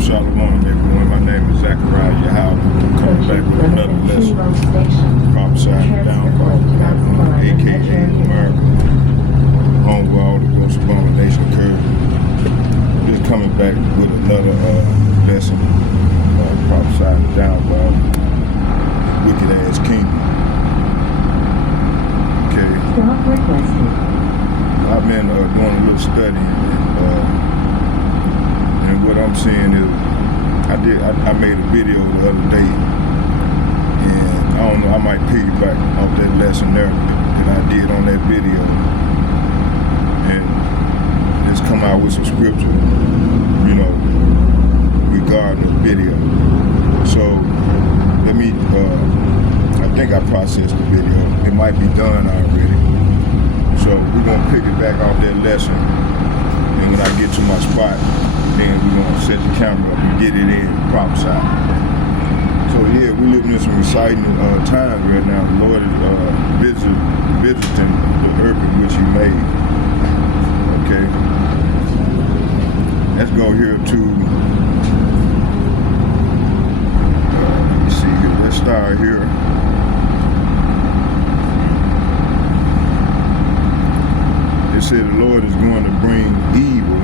Shalom, everyone. My name is Zachariah Yahweh. I'm coming back with another lesson. Prophesying the downfall of Babylon, aka America. Home where all the gross abomination occurred. Just coming back with another lesson. Prophesying the downfall of wicked ass kingdom. Okay. I've been doing a little study and what I'm seeing is I made a video the other day, and I don't know, I might piggyback off that lesson there that I did on that video and just come out with some scripture, you know, regarding the video. So let me I think I processed the video. It might be done already. So we're gonna pick it back off that lesson, and when I get to my spot, then we're gonna set the camera up and get it in prophesy. So yeah, we're living in some exciting times right now. The Lord is visiting the earth in which He made. Okay, let's go here to. Let me see here. Let's start here. It said the Lord is going to bring evil.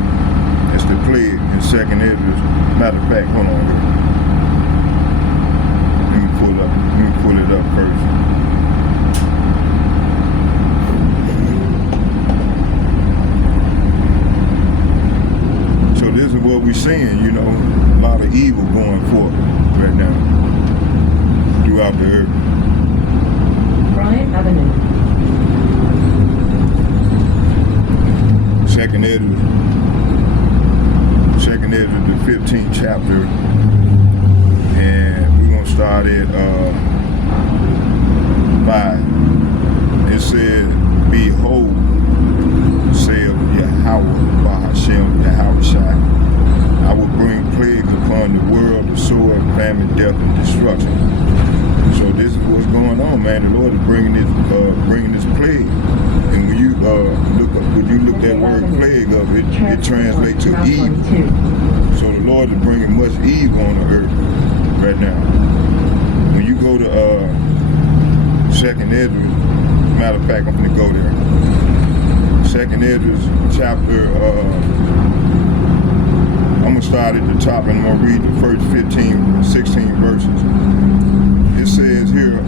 That's the plague in 2nd Ezra. Matter of fact, hold on here. Let me pull it up first. So this is what we're seeing, you know, a lot of evil going forth right now throughout the earth. Bryant Avenue. 2nd Ezra, the 15th chapter, and we're going to start at 5. It says, "Behold, saith Yahweh Bahashem Yahushai, I will bring plagues upon the world, the sword, famine, death, and destruction." So this is what's going on, man. The Lord is bringing this plague. And when you look that word plague up, it translates to evil. So the Lord is bringing much evil on the earth right now. When you go to 2nd Ezra, matter of fact, I'm going to go there. 2nd Ezra chapter, I'm going to start at the top and I'm going to read the first 16 verses. It says here,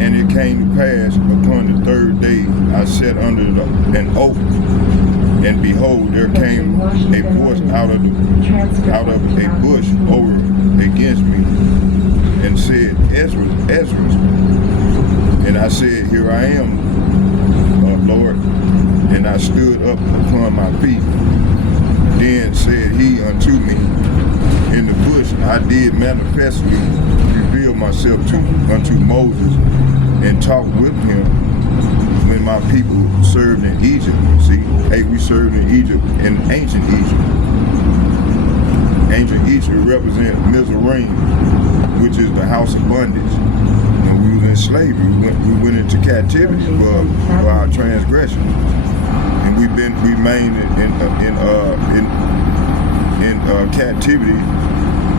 "And it came to pass upon the 3rd day, I sat under an oak, and behold, there came a voice out of a bush over against me, and said, Ezra, Ezra. And I said, Here I am, Lord. And I stood up upon my feet. Then said he unto me, In the bush I did manifestly reveal myself unto Moses, and talk with him when my people served in Egypt." See, hey, we served in Egypt, in ancient Egypt. Ancient Egypt represents Mizraim, which is the house of bondage. When we was in slavery, we went into captivity for our transgression, and we remained in captivity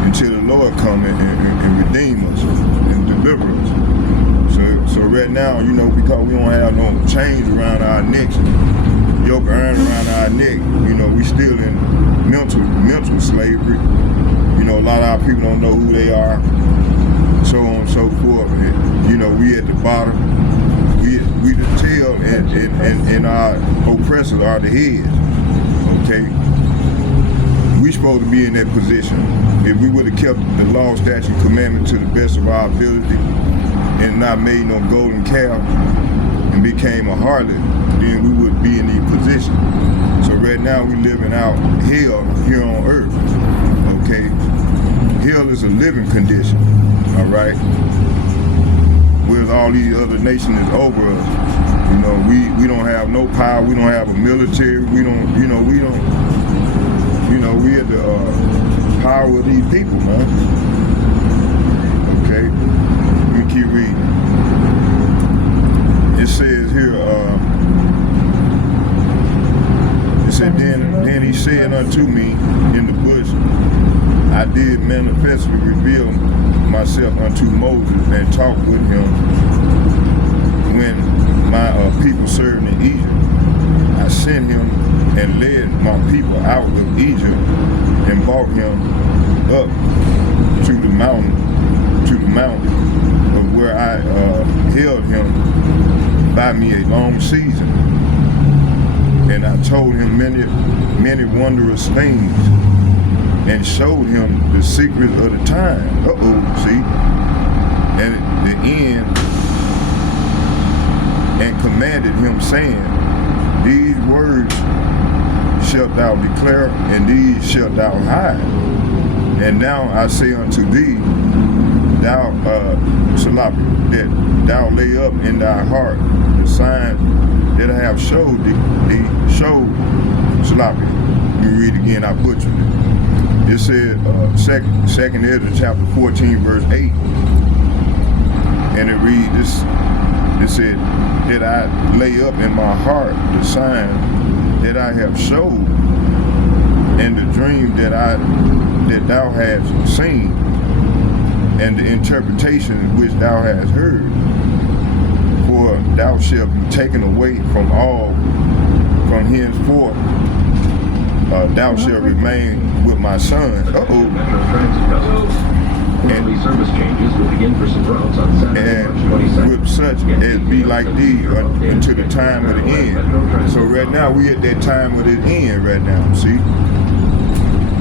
until the Lord come and redeem us and deliver us. So right now, you know, because we don't have no chains around our necks, yoke iron around our neck, you know, we still in mental slavery. You know, a lot of our people don't know who they are, so on and so forth. And, you know, we at the bottom, we the tail, and our oppressors are the heads. Okay, we supposed to be in that position. If we would have kept the law, statute, commandment to the best of our ability, and not made no golden calf and became a harlot, then we would be in the position. So right now we living out hell here on earth. Okay, hell is a living condition. All right, whereas all these other nations is over us. You know, we don't have no power. We don't have a military. We are the power of these people, man. Okay, let me keep reading. It says here, it said, then he he said unto me in the bush, I did manifestly reveal myself unto Moses and talk with him when my people served in Egypt. I sent him and led my people out of Egypt and brought him up to the mountain of where I held him by me a long season. And I told him many wondrous things and showed him the secrets of the time. See? And at the end, and commanded him, saying, these words shalt thou declare, and these shalt thou hide. And now I say unto thee, thou, Salafi, that thou lay up in thy heart the sign that I have showed thee, Salafi. Let me read again, I butchered it. It said, second Ezra chapter 14, verse 8. And it reads this, it said, that I lay up in my heart the sign that I have showed, and the dream that thou hast seen, and the interpretation which thou hast heard. For thou shalt be taken away from henceforth. Thou shalt remain with my son. Quarterly service changes will begin for some routes on Saturday, March 22nd. With such as be like thee until the time of the end. So right now we at that time of the end right now, see?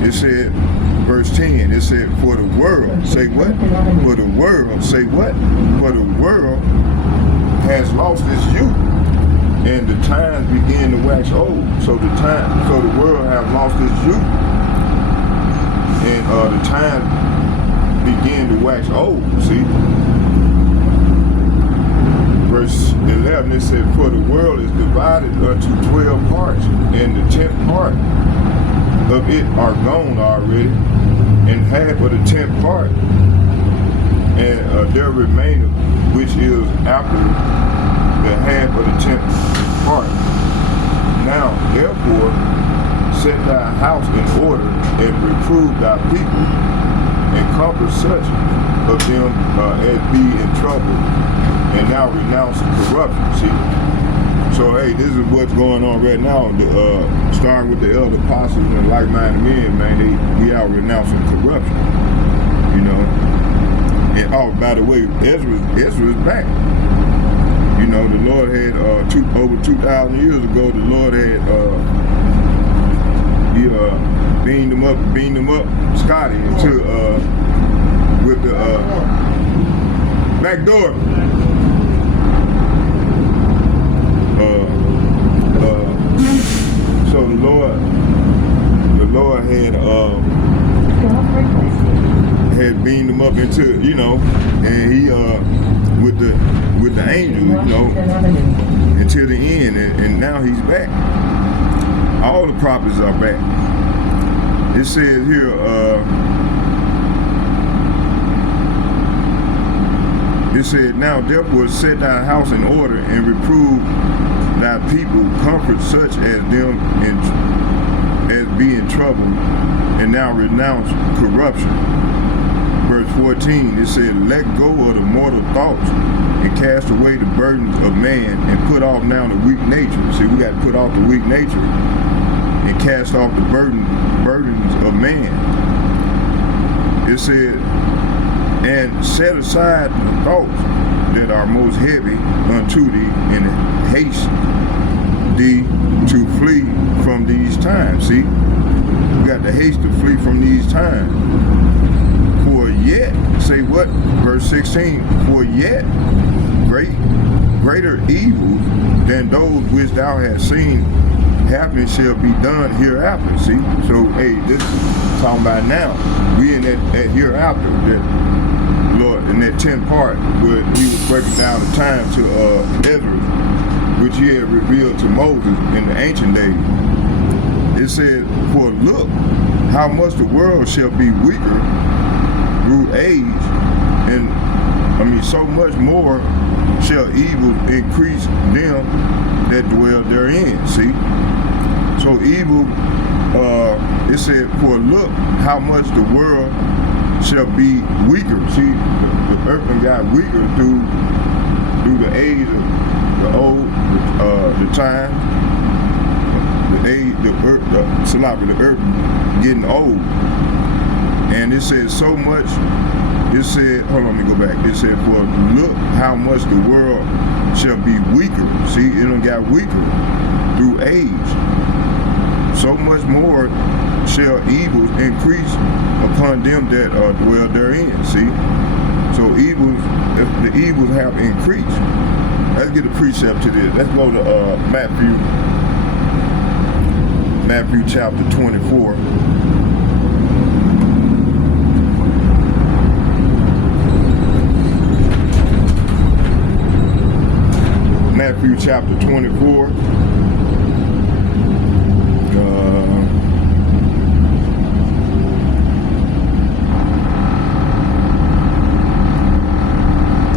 It said, verse 10, it said, for the world, say what? For the world, say what? For the world has lost its youth, and the times begin to wax old. So the world has lost its youth, and the times begin to wax old, see? Verse 11, it said, for the world is divided unto 12 parts, and the 10th part of it are gone already, and half of the 10th part, and there remaineth, which is after the half of the 10th part. Now, therefore, set thy house in order, and reprove thy people, and comfort such of them as be in trouble, and now renounce corruption. See? So hey, this is what's going on right now. Starting with the elder apostles and like-minded men, man, we out renouncing corruption. You know. And oh, by the way, Ezra is back. You know, the Lord had over 2,000 years ago. The Lord had beamed him up, Scotty, into with the back door. So the Lord had beamed him up into, you know, and he with the angel, you know, until the end, and now he's back. All the prophets are back. It says here, it said, now therefore set thy house in order, and reprove thy people, comfort such as them as be in trouble, and now renounce corruption. Verse 14, it said, let go of the mortal thoughts, and cast away the burdens of man, and put off now the weak nature. See, we got to put off the weak nature, and cast off the burdens of man. It said, and set aside the thoughts that are most heavy unto thee, and haste thee to flee from these times. See, we got to haste to flee from these times. For yet, say what? Verse 16, for yet greater evils than those which thou hast seen happen shall be done hereafter. See, so hey, this is talking about now. We in that hereafter, that Lord, in that 10th part where he was breaking down the time to Ezra, which he had revealed to Moses in the ancient days. It said, for look, how much the world shall be weaker through age, and so much more shall evil increase them that dwell therein. See? So evil it said, for look how much the world shall be weaker. See, the earth done got weaker through the age of the time, the age, the earth getting old. And it said so much, it said, hold on, let me go back. It said, for look how much the world shall be weaker. See, it done got weaker through age. So much more shall evils increase upon them that dwell therein. See? So evils, if the evils have increased. Let's get a precept to this. Let's go to Matthew chapter 24. Matthew chapter 24.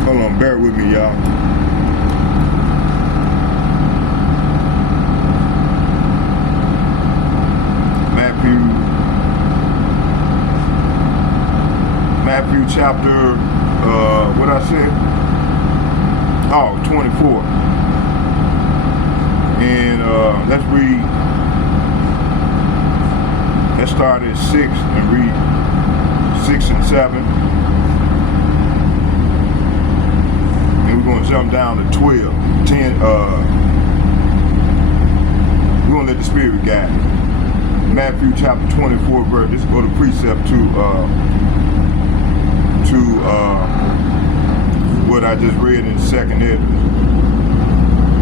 Hold on, bear with me, y'all. Matthew chapter, what I said? Oh, 24. And let's read, let's start at 6 and read 6 and 7. And we're going to jump down to 12, 10, we're going to let the Spirit guide. Matthew chapter 24 verse, let's go to precept to what I just read in 2nd Ezra,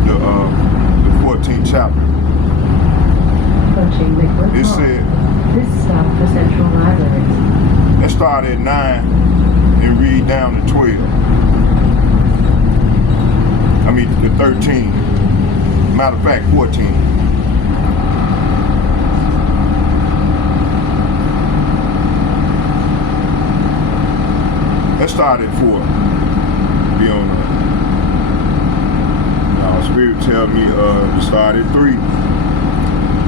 the 14th chapter. It said, this stop for Central Library. Let's start at 9 and read down to 12. I mean, the 13. Matter of fact, 14. Let's start at 4. Be on our Spirit tell me to start at 3.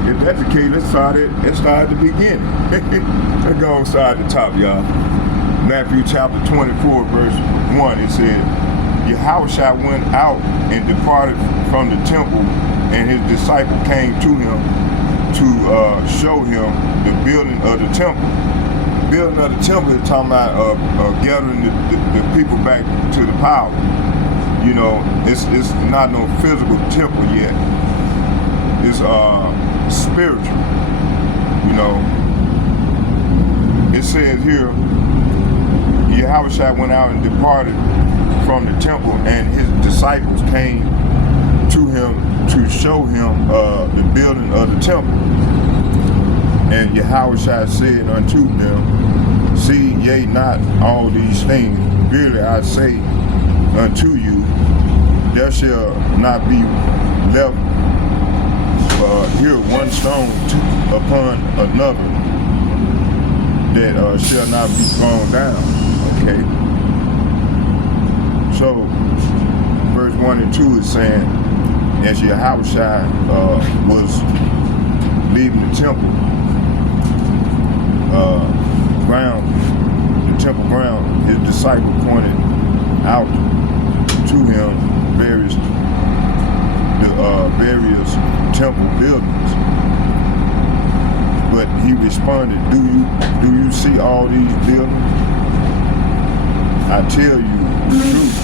If that's the case, let's start at the beginning. Let's go start at the top, y'all. Matthew chapter 24, verse 1, it said, Yahushua went out and departed from the temple, and his disciple came to him to show him the building of the temple. The building of the temple is talking about gathering the people back to the power. You know, it's not no physical temple yet. It's spiritual. You know, it says here, Yahushua went out and departed from the temple, and his disciples came to him to show him the building of the temple. And Yahushua said unto them, see ye not all these things? Verily I say unto you, there shall not be left here one stone upon another that shall not be thrown down. Okay. So verse 1 and 2 is saying, as Yahushua was leaving the temple ground, the temple ground, his disciple pointed out to him various temple buildings. But he responded, do you see all these buildings? I tell you the truth,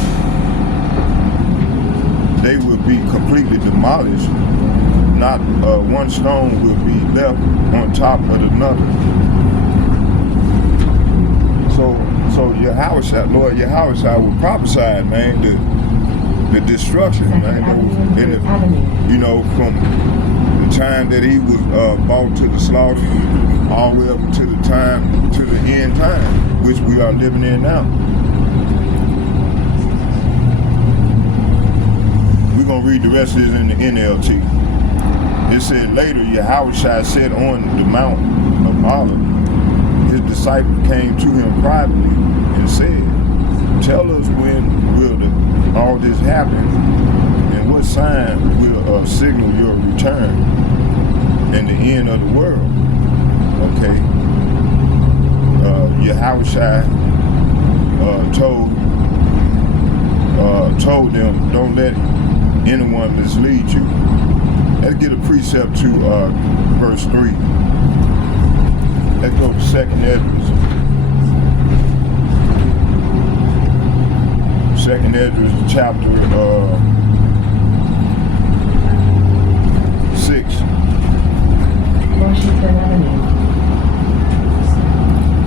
they will be completely demolished. Not one stone will be left on top of another. So Yahushua, Lord Yahushua will prophesy, man, the destruction, man. You know, from the time that he was brought to the slaughter, all the way up to the end time, which we are living in now. We're gonna read the rest of this in the NLT. It said later, Yahushua said on the Mount of Olives, his disciples came to him privately and said, tell us when will all this happen, and what sign will signal your return and the end of the world? Okay. Yahushua told them, don't let anyone mislead you. Let's get a precept to verse 3. Let's go to 2nd Esdras. 2nd Esdras chapter 6. Washington Avenue.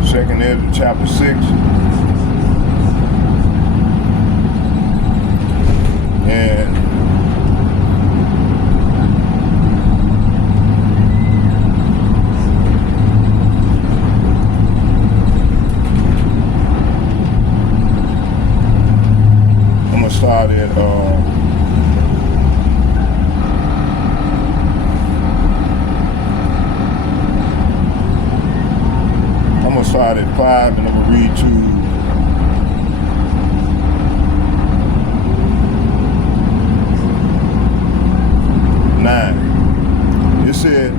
2nd Esdras chapter 6. And I'm gonna start at I'm gonna start at 5 and I'm gonna read to 9. It said,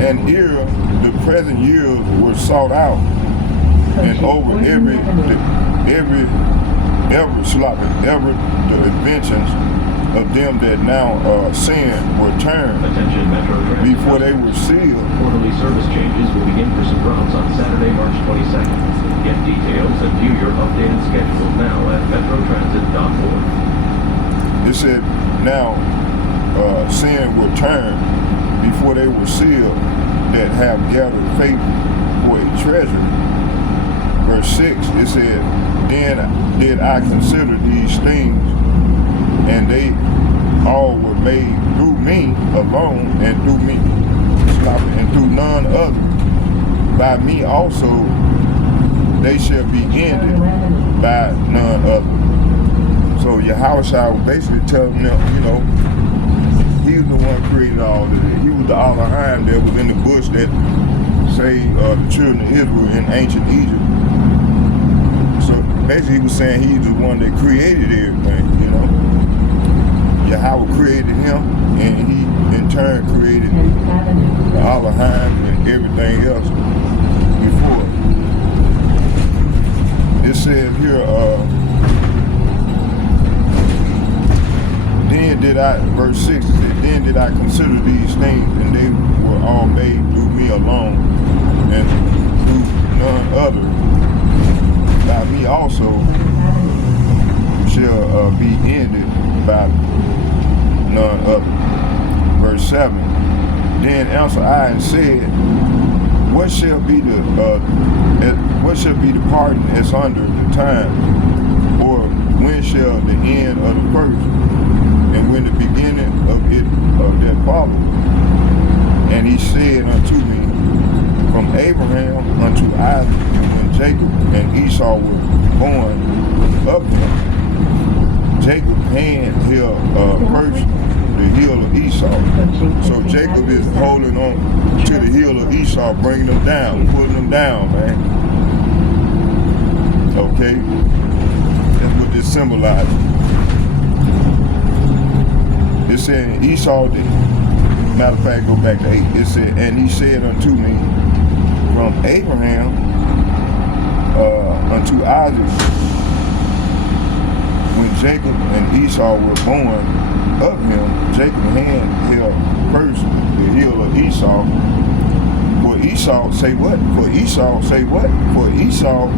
and ere the present years were sought out, and over every the inventions of them that now sin were turned Attention Metro Transit before they were sealed. Quarterly service changes will begin for some routes on Saturday, March 22nd. Get details and view your updated schedule now at metrotransit.org. It said, now sin were turned before they were sealed that have gathered faith for a treasure. Verse 6, it said, then did I consider these things, and they all were made through me alone, and through me, and through none other. By me also they shall be ended, by none other. So Yahushua was basically telling them, you know, he was the one who created all this. He was the Elohim that was in the bush that saved the children of Israel in ancient Egypt. So basically he was saying he's the one that created everything, you know. Yahweh created him, and he in turn created the Elohim and everything else before. It says here, then did I, verse 6, it said, then did I consider these things, and they were all made through me alone, and through none other. By me also shall be ended, by none other. Verse 7, then answered I and said, what shall be the pardon as under the time, or when shall the end of the first, and when the beginning of it that follow? And he said unto me, from Abraham unto Isaac, and when Jacob and Esau were born of him, Jacob hand held first the heel of Esau. So Jacob is holding on to the heel of Esau, bringing them down, pulling them down, man. Okay? That's what this symbolizes. It said Esau did. Matter of fact, go back to 8. It said, and he said unto me, from Abraham unto Isaac, when Jacob and Esau were born of him, Jacob's hand held first the heel of Esau. For Esau say what? For Esau say what? For Esau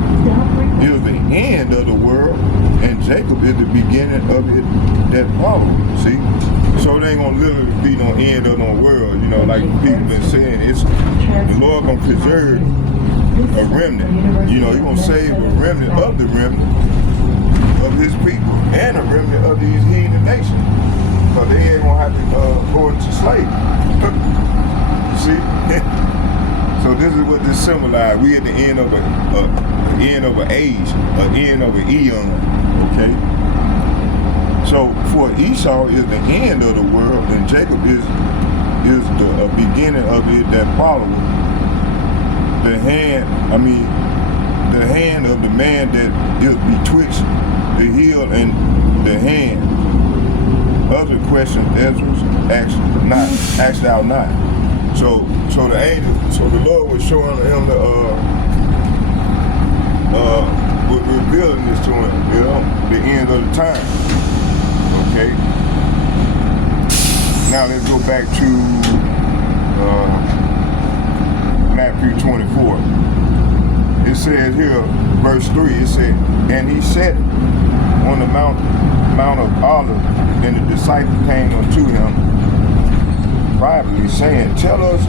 is the end of the world, and Jacob is the beginning of it that follows. See? So it ain't gonna literally be no end of no world, you know, like people been saying. It's the Lord gonna preserve a remnant. You know, He gonna save a remnant of the remnant of His people, and a remnant of these heathen nations. But they ain't gonna have to go into slavery. See? So this is what this symbolizes. We at the end of an age, an end of an eon. Okay? So for Esau is the end of the world, and Jacob is the beginning of it that follows. The hand of the man that is betwixt the heel and the hand. Other questions Ezra asked thou not. So So the angel, so the Lord was showing him was revealing this to him, you know, the end of the time. Okay. Now let's go back to Matthew 24. It says here, verse 3, it said, and he sat on the Mount of Olives, and the disciples came unto him privately, saying, tell us,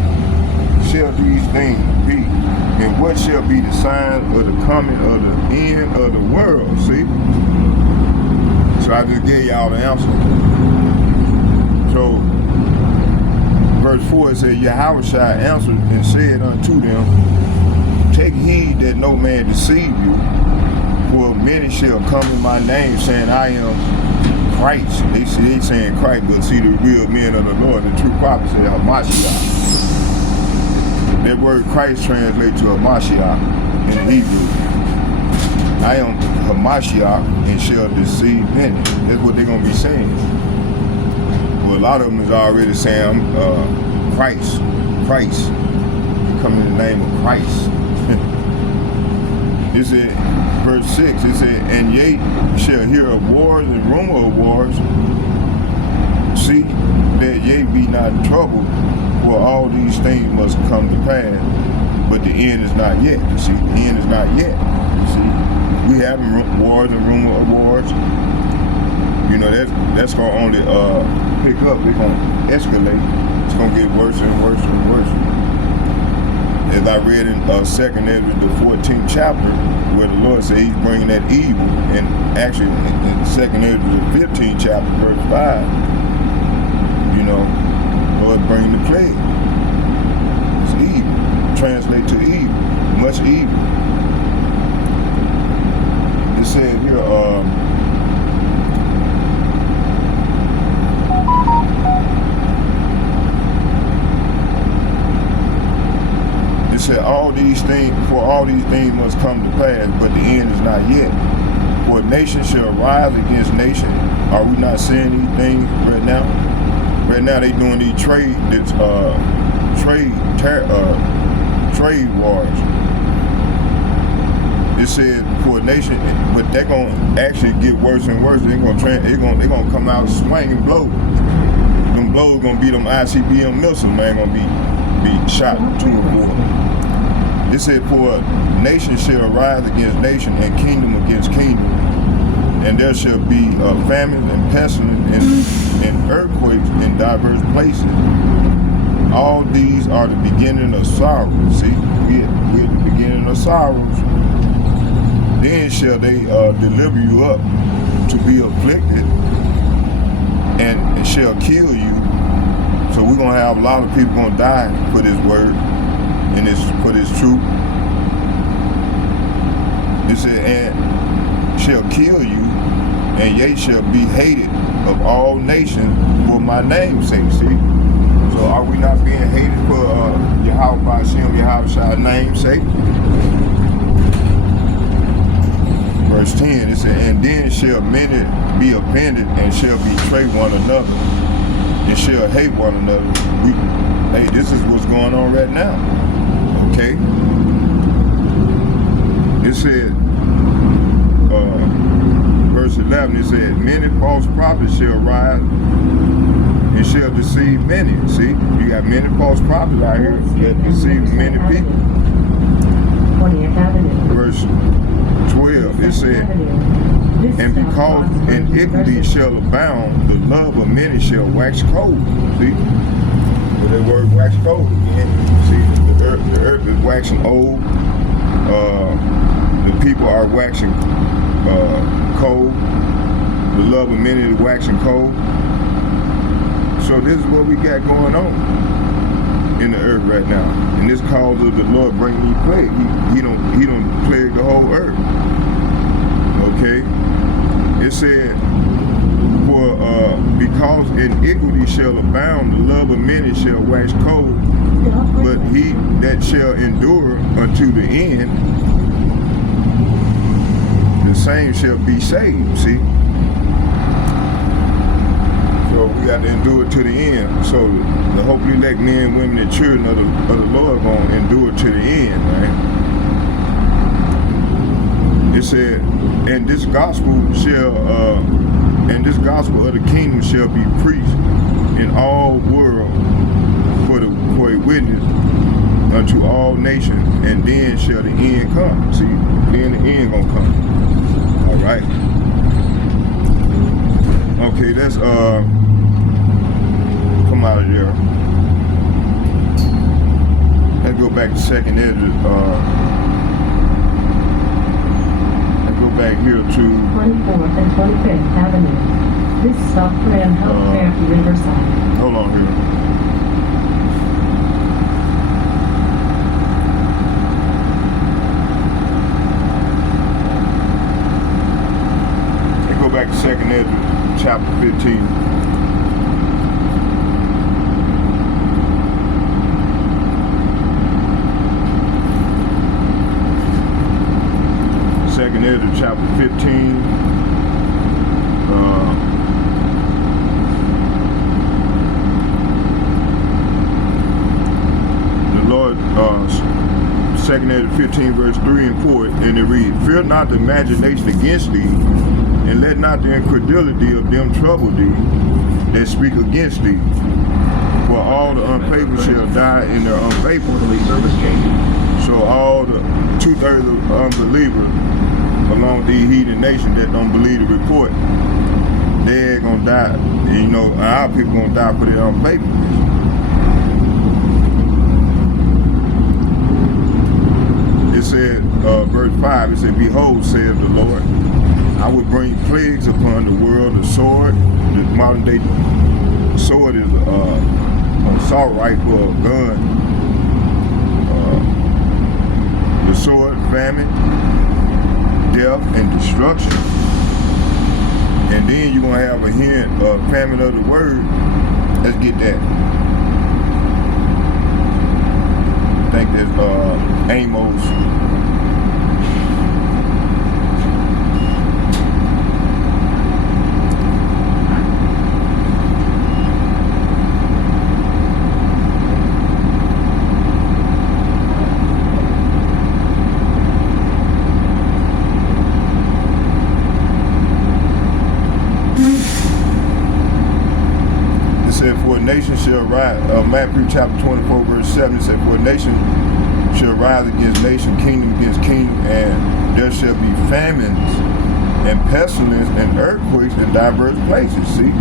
shall these things be? And what shall be the sign of the coming of the end of the world? See? So I just gave y'all the answer. So, verse 4, it says, Yahushua answered and said unto them, take heed that no man deceive you, for many shall come in my name, saying, I am Christ. They saying Christ, but see, the real men of the Lord, the true prophets, say Hamashiach. That word Christ translates to Hamashiach in the Hebrew. I am Hamashiach and shall deceive many. That's what they're going to be saying. Well, a lot of them is already saying, I'm Christ. You come in the name of Christ. It said, verse 6, it said, and ye shall hear of wars and rumor of wars. See that ye be not troubled, for all these things must come to pass, but the end is not yet. You see, the end is not yet. You see, we having wars and rumor of wars. You know, that's going to only pick up. It's going to escalate. It's going to get worse and worse and worse. As I read in 2 Ezra, the 14th chapter, where the Lord said he's bringing that evil, and actually in 2 Ezra, the 15th chapter, verse 5, you know, Lord bringing the plague. It's evil. Translate to evil. Much evil. It said here, it said all these things must come to pass, but the end is not yet. For nation shall rise against nation. Are we not seeing these things right now? Right now they doing these trade wars. It said for a nation, but they're gonna actually get worse and worse. They're gonna come out swinging blows. Them blows gonna be them ICBM missiles, man. Gonna be shot 2 or 4. It said, for nation shall rise against nation, and kingdom against kingdom, and there shall be famines and pestilence and earthquakes in diverse places. All these are the beginning of sorrows. See, we're at the beginning of sorrows. Then shall they deliver you up to be afflicted, and shall kill you. So we're gonna have a lot of people gonna die for this word and for this truth. It said, and shall kill you, and ye shall be hated of all nations for my name's sake. See? So are we not being hated for Yahweh Hashem, Yahweh's name's sake? Verse 10, it said, and then shall many be offended, and shall betray one another, and shall hate one another. Hey, this is what's going on right now. Okay? It said, verse 11, it said, many false prophets shall rise and shall deceive many. See, you got many false prophets out here that deceive many people. 20th Avenue. Verse 12, it said, and because iniquity shall abound, the love of many shall wax cold. See? With that word wax cold again. See, the earth is waxing old. The people are waxing cold. The love of many is waxing cold. So this is what we got going on in the earth right now. And this cause of the Lord bringing these plague. He don't plague the whole earth. Okay? It said, for because iniquity shall abound, the love of many shall wax cold, but he that shall endure unto the end, the same shall be saved. See? So So we got to endure to the end. So the hopefully elect men, women, and children of the Lord gonna endure to the end, right? It said, and this gospel of the kingdom shall be preached in all world for a witness unto all nations, and then shall the end come. See, then the end gonna come. All right. Okay, let's come out of there. Let's go back to second Ezra. Let's go back here to 24th and 25th Avenue. This stop ran Health Fair to Riverside. hold on here. Let's go back to second Ezra, chapter 15. Second Ezra, chapter 15. The Lord, second Ezra 15, verse 3 and 4, and it reads, "Fear not the imagination against thee, and let not the incredulity of them trouble thee that speak against thee. For all the unfaithful shall die in their unfaithfulness." Service changing. So all the 2/3 of unbelievers along with these heathen nations that don't believe the report, they're gonna die. And, you know, our people gonna die for their unfaithfulness. It said, verse 5, it said, "Behold, saith the Lord, I will bring plagues upon the world, the sword." The modern day sword is an assault rifle or a gun. The sword, famine, death, and destruction. And then you're gonna have a hint of famine of the word. Let's get that. I think that's Amos. For a nation shall rise, Matthew chapter 24, verse 7, it said, "For a nation shall rise against nation, kingdom against kingdom, and there shall be famines and pestilence and earthquakes in diverse places." See?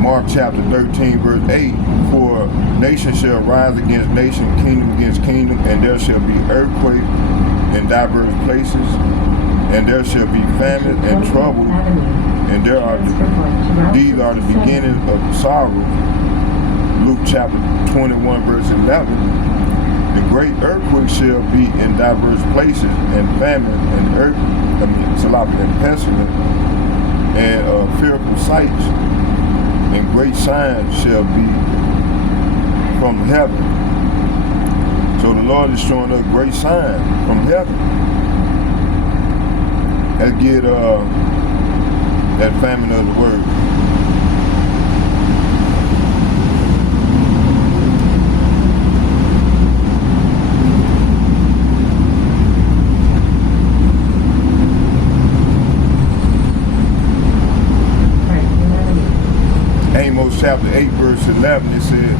Mark chapter 13, verse 8, "For nation shall rise against nation, kingdom against kingdom, and there shall be earthquakes in diverse places, and there shall be famine and trouble, and these are the beginning of sorrow." Luke chapter 21, verse 11, "The great earthquake shall be in diverse places, and famine and and pestilence, and fearful sights, and great signs shall be from heaven." So the Lord is showing us great signs from heaven. Let's get that famine of the word. Amos chapter 8, verse 11, it said,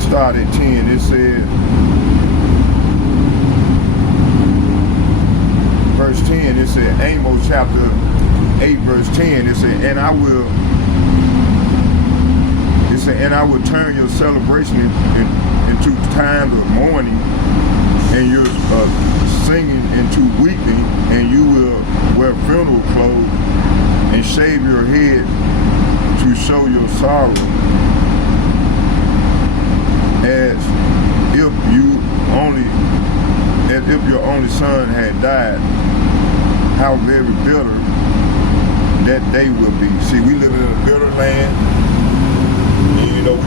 start at 10, it said, verse 10, it said, Amos chapter 8, verse 10, it said, and I will turn your celebration into times of mourning, and your singing into weeping, and you will wear funeral clothes and shave your head to show your sorrow, as if your only son had died. How very bitter that day will be. See, we live in a bitter land, and you know, we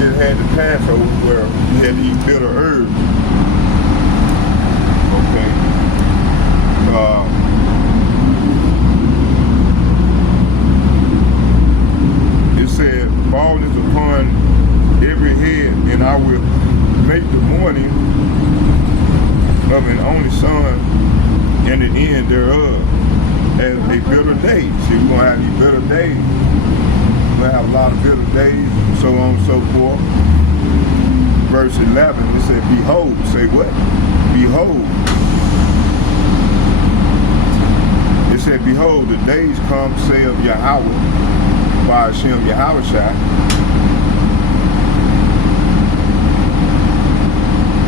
just had the Passover where we had to eat bitter herbs. Okay. It said, baldness upon every head, and I will make the morning of an only son and the end thereof as a bitter day. See, we're going to have these bitter days. We're going to have a lot of bitter days, and so on and so forth. Verse 11, it said, behold. Say what? Behold. It said, behold, the days come, saith Yahweh, by Hashem Yahushua,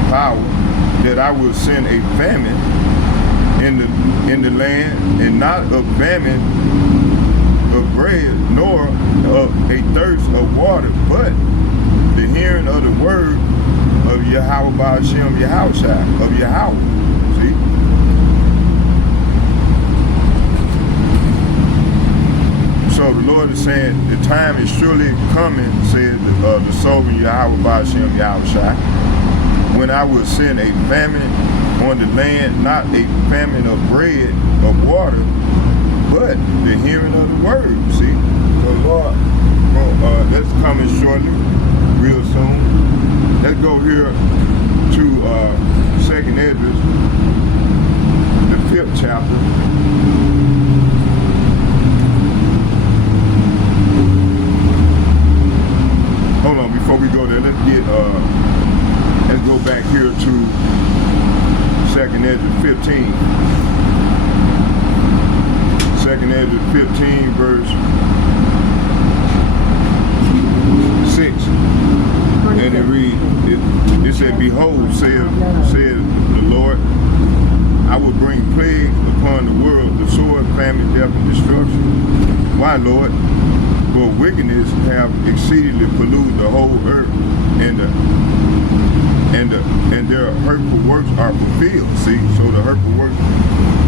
power, that I will send a famine in the land, and not a famine of bread, nor of a thirst of water, but the hearing of the word of Yahweh by Hashem Yahushua, of Yahweh. See? So the Lord is saying, the time is surely coming, said the sovereign Yahweh by Hashem Yahushua, when I will send a famine on the land, not a famine of bread, of water, but the hearing of the word. See? So Lord, that's coming shortly, real soon. Let's go here to 2nd Esdras, the 5th chapter. Hold on, before we go there, let's go back here to 2nd Esdras 15. 2nd Esdras 15, verse 6. And it reads, it said, behold, said the Lord, I will bring plague upon the world, the sword, famine, death, and destruction. Why, Lord? For wickedness have exceedingly polluted the whole earth, and their hurtful works are fulfilled. See, so the hurtful works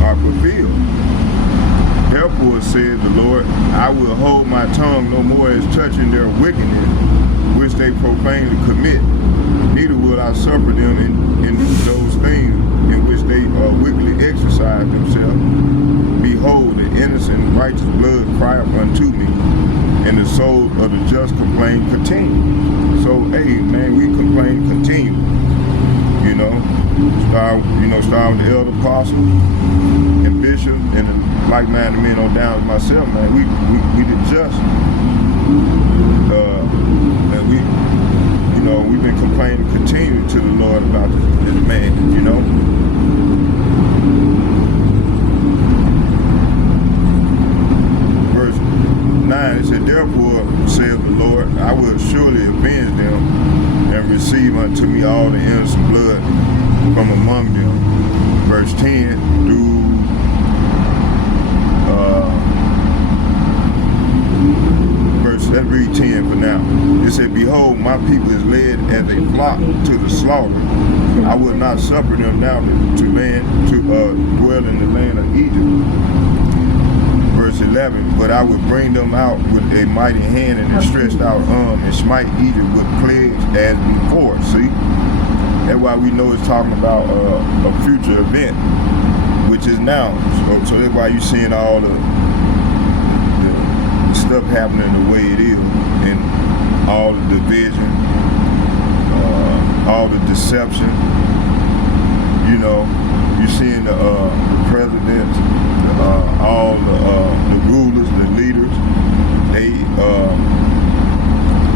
are fulfilled. Therefore, said the Lord, I will hold my tongue no more as touching their wickedness, which they profanely commit. Neither will I suffer them in those things in which they wickedly exercise themselves. Behold, the innocent righteous blood crieth unto me, and the soul of the just complain continue. So, hey, man, we complain continue. You know, start with the elder apostles and bishops and the like-minded men on down to myself, man. We the just. And we've been complaining continue to the Lord about this man, you know. Verse 9, it said, therefore, saith the Lord, I will surely avenge them and receive unto me all the innocent blood from among them. Verse 10 through let's read 10 for now. It said, behold, my people is led as a flock to the slaughter. I will not suffer them now to dwell in the land of Egypt. Verse 11, but I will bring them out with a mighty hand and a stretched out arm, and smite Egypt with plagues as before. See? That's why we know it's talking about a future event, which is now. So that's why you're seeing all the stuff happening the way it is, and all the division, all the deception. You know, you're seeing the presidents, all the rulers, the leaders.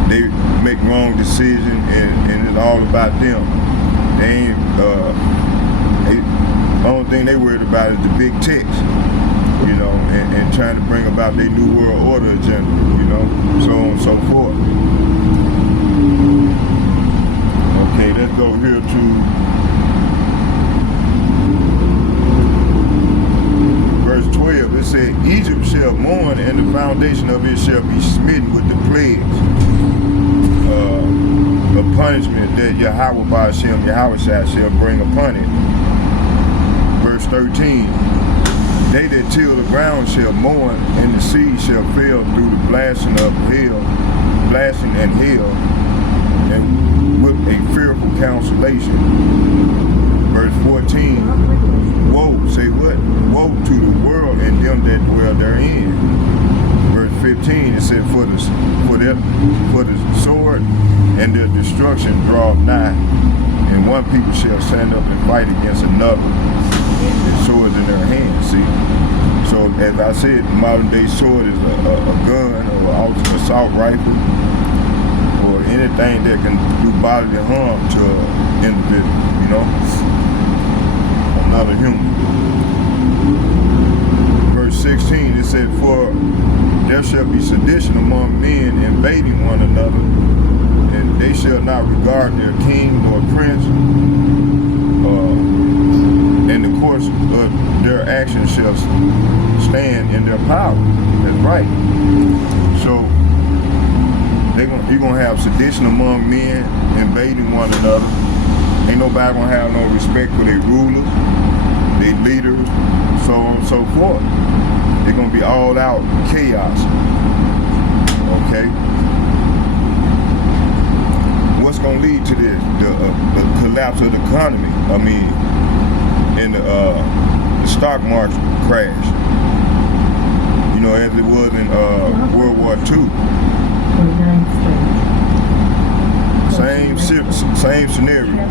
They make wrong decisions, and it's all about them. They ain't. The only thing they worried about is the big text. You know, and trying to bring about their new world order agenda, you know, so on and so forth. Okay, let's go here to verse 12. It said, Egypt shall mourn, and the foundation of it shall be smitten with the plagues. The punishment that Yahweh by Hashem Yahushua shall bring upon it. Verse 13. They that till the ground shall mourn, and the sea shall fail through the blasting of hell, blasting and hell, and with a fearful consolation. Verse 14, woe, say what? Woe to the world and them that dwell therein. Verse 15, it said, for the sword and their destruction draw nigh, and one people shall stand up and fight against another, with swords in their hands. See? So as I said, the modern day sword is a gun or an assault rifle or anything that can do bodily harm to an individual, you know, another human. Verse 16, it said, for there shall be sedition among men invading one another, and they shall not regard their king nor prince, and the course of their actions shall stand in their power. That's right. So you're gonna have sedition among men invading one another. Ain't nobody gonna have no respect for their rulers, their leaders, so on and so forth. They're gonna be all out chaos. Okay. What's gonna lead to this? The collapse of the economy. I mean, in the stock market crash. You know, as it was in World War II. Same scenario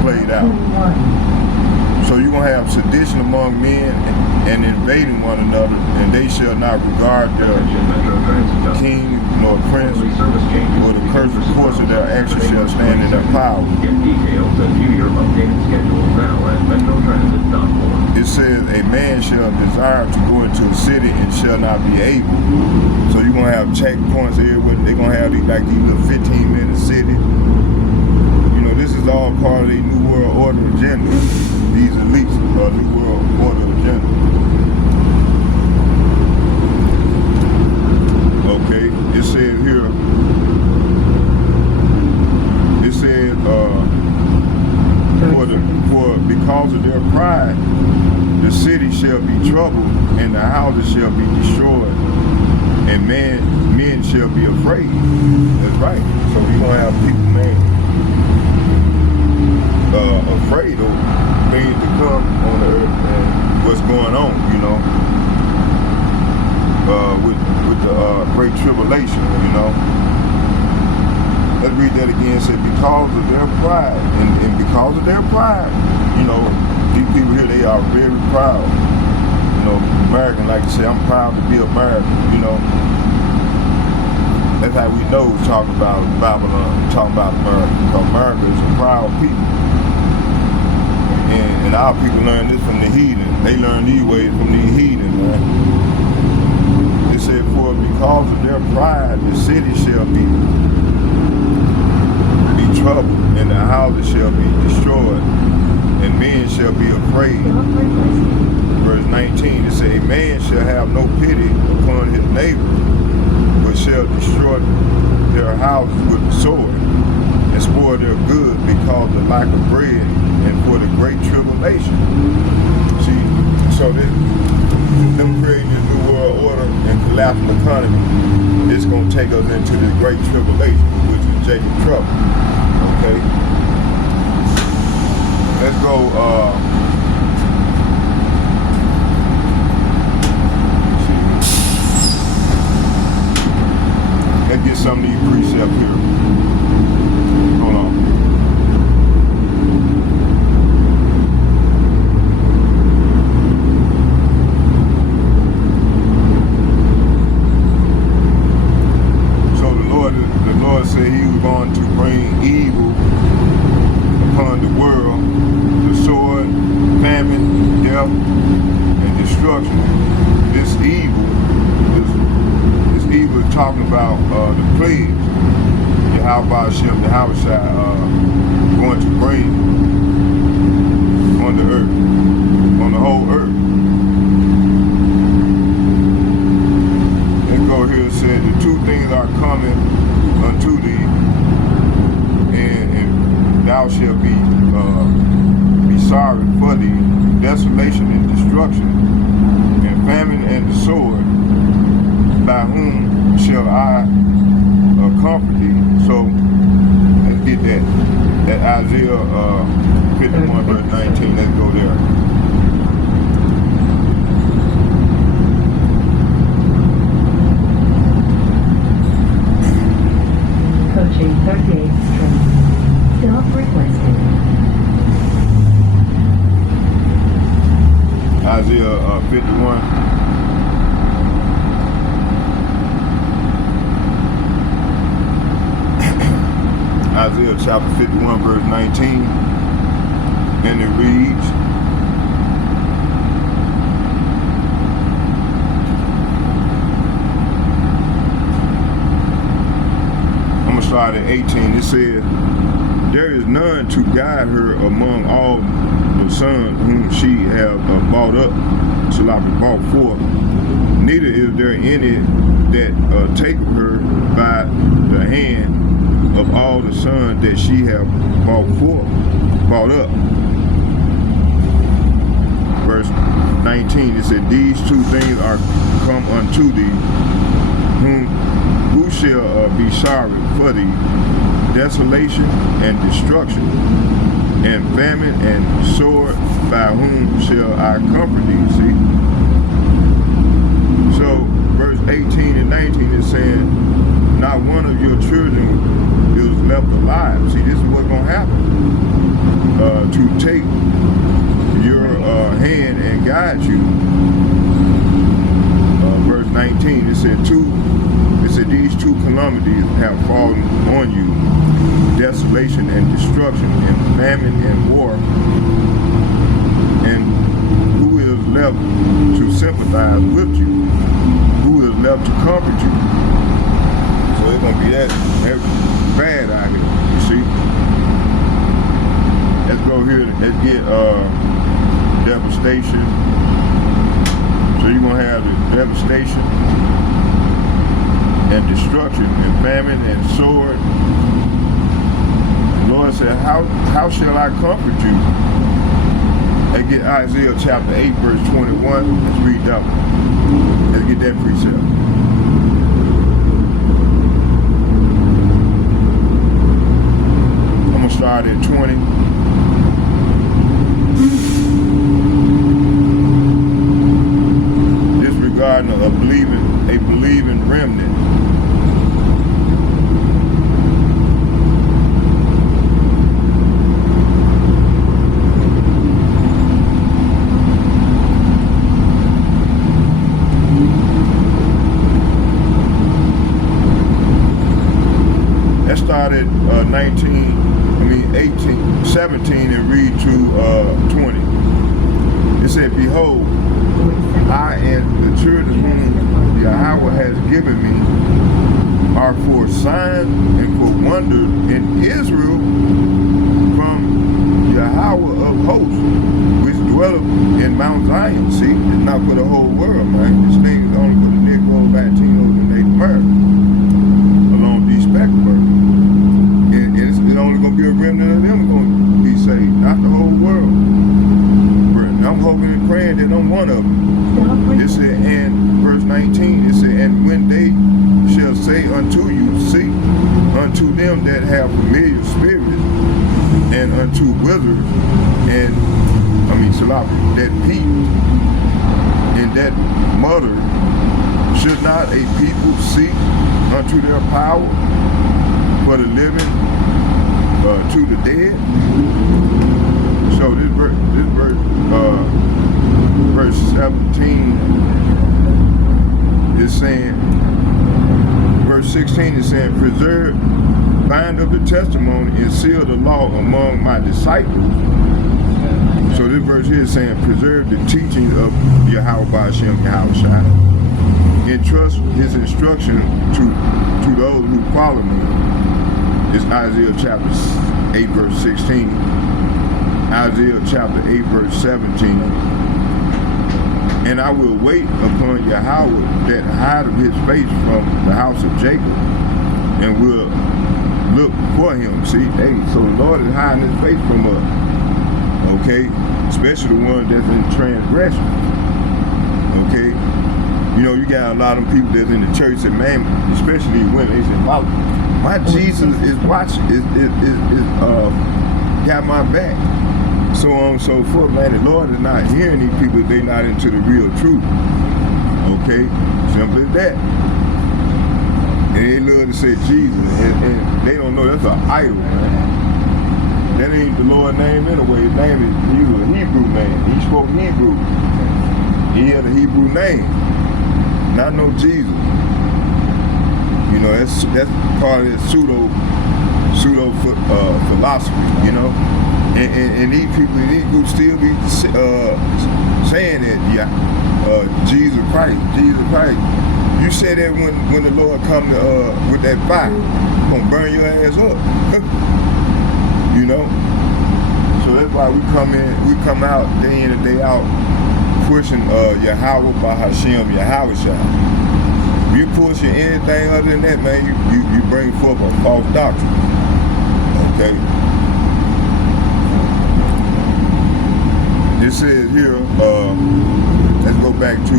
played out. So you're going to have sedition among men and invading one another, and they shall not regard their king nor prince, or the cursed course of their actions shall stand in their power. Get details and view your updated schedule now at metrotransit.org. It says a man shall desire to go into a city and shall not be able. So you're going to have checkpoints everywhere. They're going to have these little 15-minute cities. You know, this is all part of the New World Order agenda. These elites are the New World Order agenda. Okay, it says here, it says, because of their pride, the city shall be troubled, and the houses shall be destroyed, and men shall be afraid. That's right. So you're going to have people, man, afraid of things to come on the earth and what's going on, you know, with the great tribulation, you know. Let's read that again. It said, because of their pride, and because of their pride, you know, these people here, they are very proud. You know, American like to say, I'm proud to be American, you know. That's how we know talking about Babylon, talking about America. Because America is a proud people. And our people learn this from the heathen. They learn these ways from the heathen, man. It said, for because of their pride, the city shall be troubled, and the houses shall be destroyed, and men shall be afraid. Verse 19, it says, a man shall have no pity upon his neighbor, but shall destroy their houses with the sword, and spoil their goods because of lack of bread, and for the great tribulation. See, so them creating this new world order and collapsing the economy, it's going to take us into the great tribulation, which is Jacob's trouble. Okay. Let's go, let's get some of these precepts here. Hold on. So the Lord said he was going to bring evil upon the world, the sword, famine, death, and destruction. This evil is talking about the plagues Yahweh going to bring on the earth, on the whole earth. Let's go here and say the two things are coming unto thee, and thou shalt be sorry for thee, desolation and destruction, and famine and the sword, by whom shall I comfort thee. So let's get that. That Isaiah 51 verse 19. Let's go there. Coaching 38th Street. Stop requested. Isaiah 51. Isaiah chapter 51 verse 19. And it reads, I'm going to start at 18. It says, there is none to guide her among all the sons whom she hath brought up, shall I be brought forth. Neither is there any that take her by the hand of all the sons that she hath brought up. Verse 19, it said, these two things are come unto thee, who shall be sorry for thee, desolation and destruction, and famine and sword, by whom shall I comfort thee? See? So, verse 18 and 19 is saying, not one of your children is left alive. See, this is what's going to happen. To take your hand and guide you. Verse 19, it said these two calamities have fallen on you, desolation and destruction, and famine and war. And who is left to sympathize with you? Who is left to comfort you? So it's gonna be that bad out here, you see. Let's go here, let's get devastation. So you're gonna have the devastation and destruction and famine and sword. The Lord said, how shall I comfort you? Let's get Isaiah chapter 8 verse 21. Let's read that one. Let's get that precept. I'm gonna start at 20. Disregarding a believing remnant. Let's start at 17 and read to 20. It said, behold, I and the children whom Yahweh has given me are for signs and for wonders in Israel from Yahweh of hosts, which dwelleth in Mount Zion. See, it's not for the whole world, man. This thing is only for the Negroes, Latinos, and Native Americans, along with these spectrum. It's only going to be a remnant of them going to be saved, not the whole world. I'm hoping and praying that I'm one of them. It said, and verse 19, it said, and when they shall say unto you, see, unto them that have familiar spirits, and unto withers, and that peep, and that mother, should not a people seek unto their power for the living to the dead? So this verse 17 is saying, verse 16 is saying, preserve, bind up the testimony and seal the law among my disciples. So this verse here is saying, preserve the teaching of Yahweh Ba'ashem Yahushua. Entrust his instruction to those who follow me. It's Isaiah chapter 8 verse 16. Isaiah chapter 8 verse 17. And I will wait upon Yahweh that hideth his face from the house of Jacob, and will look for him. See, hey, so the Lord is hiding his face from us. Okay? Especially the one that's in transgression. Okay? You know, you got a lot of people that's in the church that, man, especially when they say, My Jesus is watching, got my back. So on and so forth, man. The Lord is not hearing these people if they not into the real truth. Okay? Simple as that. And they love to say Jesus, and they don't know that's an idol, man. That ain't the Lord's name anyway. His name is, he was a Hebrew man. He spoke Hebrew. He had a Hebrew name. Not no Jesus. You know, that's part of that pseudo philosophy, you know. And these groups still be saying that, Jesus Christ. You said that when the Lord come to, with that fire, gonna burn your ass up. You know? So that's why we come out day in and day out pushing Yahweh by Hashem, Yahweh Shah. If you pushing anything other than that, man, you bring forth a false doctrine. Okay? It says here, let's go back to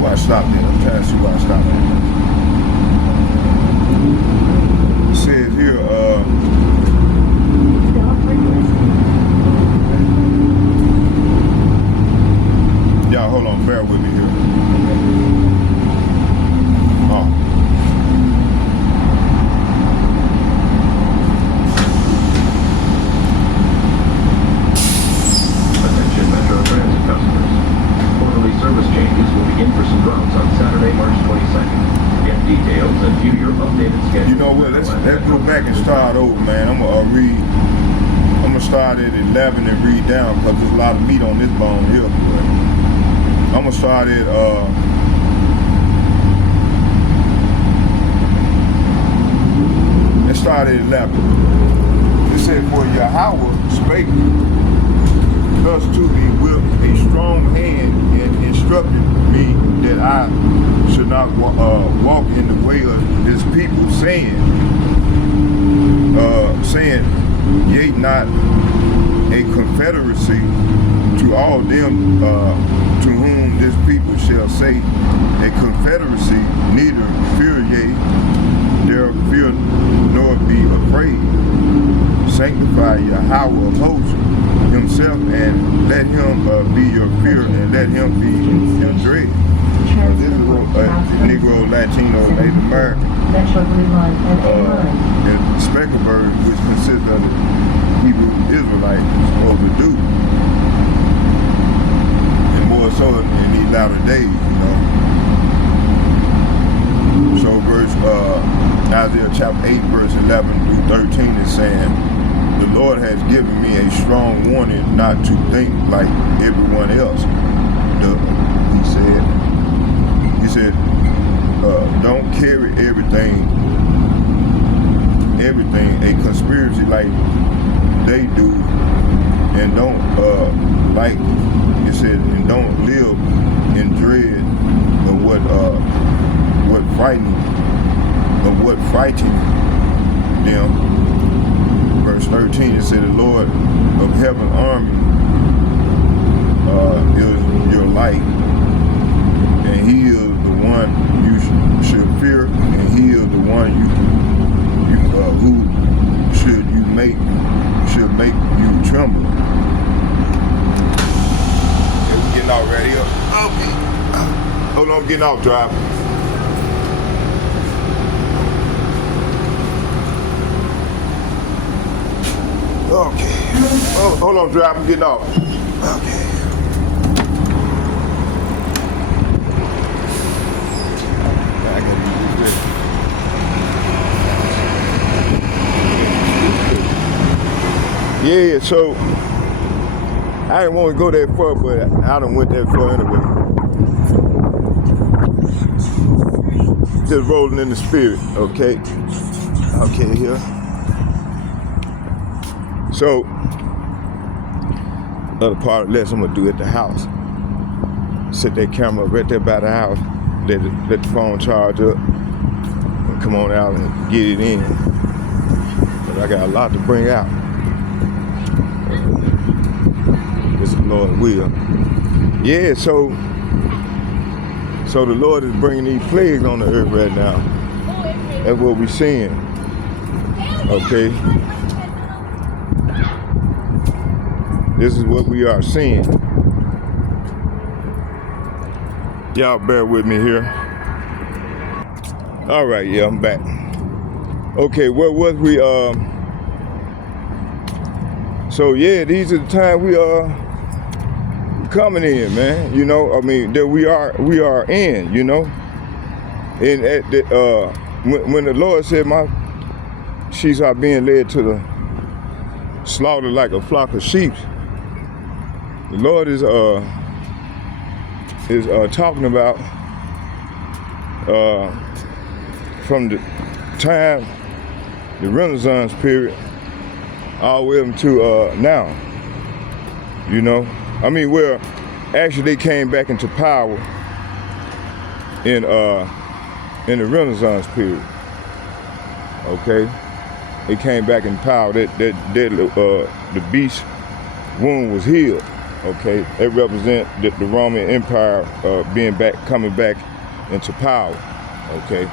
where I stopped at. I'm trying to see where I stopped at. It says here, y'all hold on, bear with me here. Attention Metro Transit customers. Quarterly service changes will begin for some routes on Saturday, March 22nd. Get details and view your updated schedule. You know what? Let's go back and start over, man. I'm gonna start at 11 and read down because there's a lot of meat on this bone here. I'm gonna start at let's start at 11. It said, "For Yahweh spake thus to me with a strong hand and instructed me that I should not walk in the way of his people, saying, yea, not a confederacy to all them to whom this people shall say a confederacy, neither fear ye, their fear nor be afraid. Sanctify Yahweh of hosts himself, and let him be your fear, and let him be your dread." So this is a Negro, Latino, Native American. Metro Blue Line and A Line. And Specklebird, which consists of the Hebrew Israelite, is supposed to do. And more so in these latter days, you know. So verse Isaiah chapter 8, verse 11 through 13 is saying, "The Lord has given me a strong warning not to think like everyone else." He said, don't carry everything a conspiracy like they do, and don't like it said, and don't live in dread of what frightening them. Verse 13, it said, "The Lord of heaven army is your light, and he is the one you should fear, and he is the one who should make you tremble." Okay, we getting out right here. Okay. Hold on, I'm getting off, driver. Okay. Oh, hold on, driver, I'm getting off. Okay. I gotta use this. Yeah, so I didn't want to go that far, but I done went that far anyway. Just rolling in the spirit, okay? Okay, here. So, other part of the lesson I'm gonna do at the house. Set that camera right there by the house. Let the phone charge up. And come on out and get it in. But I got a lot to bring out. It's the Lord's will. Yeah, so So the Lord is bringing these plagues on the earth right now. That's what we're seeing. Okay. This is what we are seeing. Y'all bear with me here. All right, yeah, I'm back. Okay, where was we? So yeah, these are the times we are coming in, man. You know, I mean, that we are in. You know, and at the, when the Lord said, "My sheep are being led to the slaughter like a flock of sheep," the Lord is talking about from the time, the Renaissance period, all the way up to now. You know, I mean, where actually they came back into power in the Renaissance period. Okay, they came back in power. That the beast wound was healed. Okay, they represent the Roman Empire coming back into power. Okay,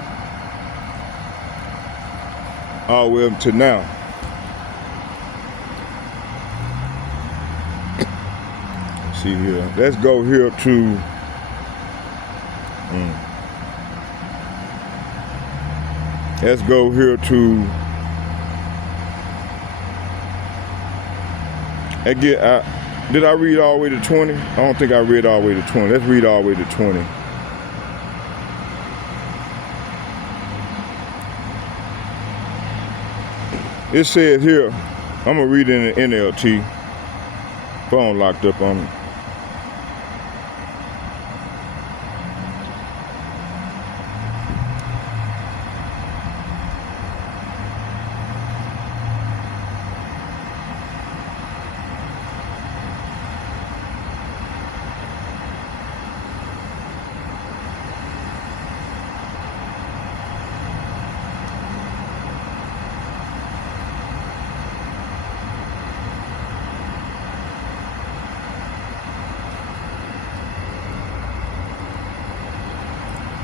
all the way up to now. Let's see here. Let's go here to. Let's go here to. Again, did I read all the way to 20? I don't think I read all the way to 20. Let's read all the way to 20. It says here, I'm going to read it in the NLT. Phone locked up on me.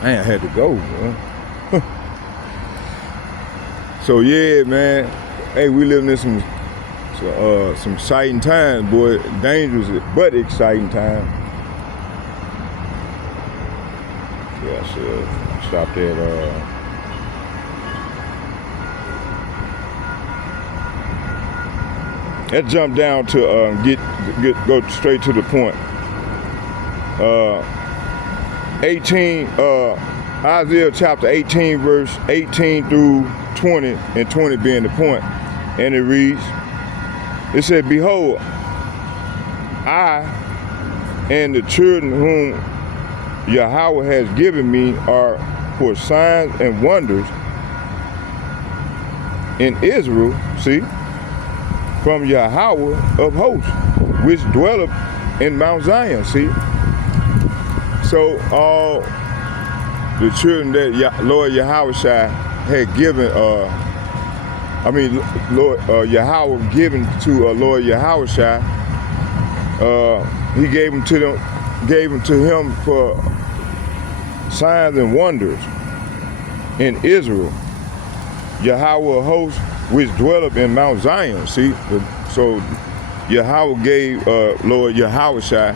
Man, I had to go, man. So yeah, man. Hey, we living in some exciting times, boy. Dangerous but exciting times. Yeah, I should stop that. Let's jump down to go straight to the point. 18, Isaiah chapter 18, verse 18 through 20, and 20 being the point. And it reads, it said, "Behold, I and the children whom Yahweh has given me are for signs and wonders in Israel, see, from Yahweh of hosts, which dwelleth in Mount Zion," see. So all the children that Lord Yahweh had given, Lord Yahweh given to Lord Yahweh, he gave them to him for signs and wonders in Israel. Yahweh host which dwelleth in Mount Zion. See, so Yahweh gave Lord Yahweh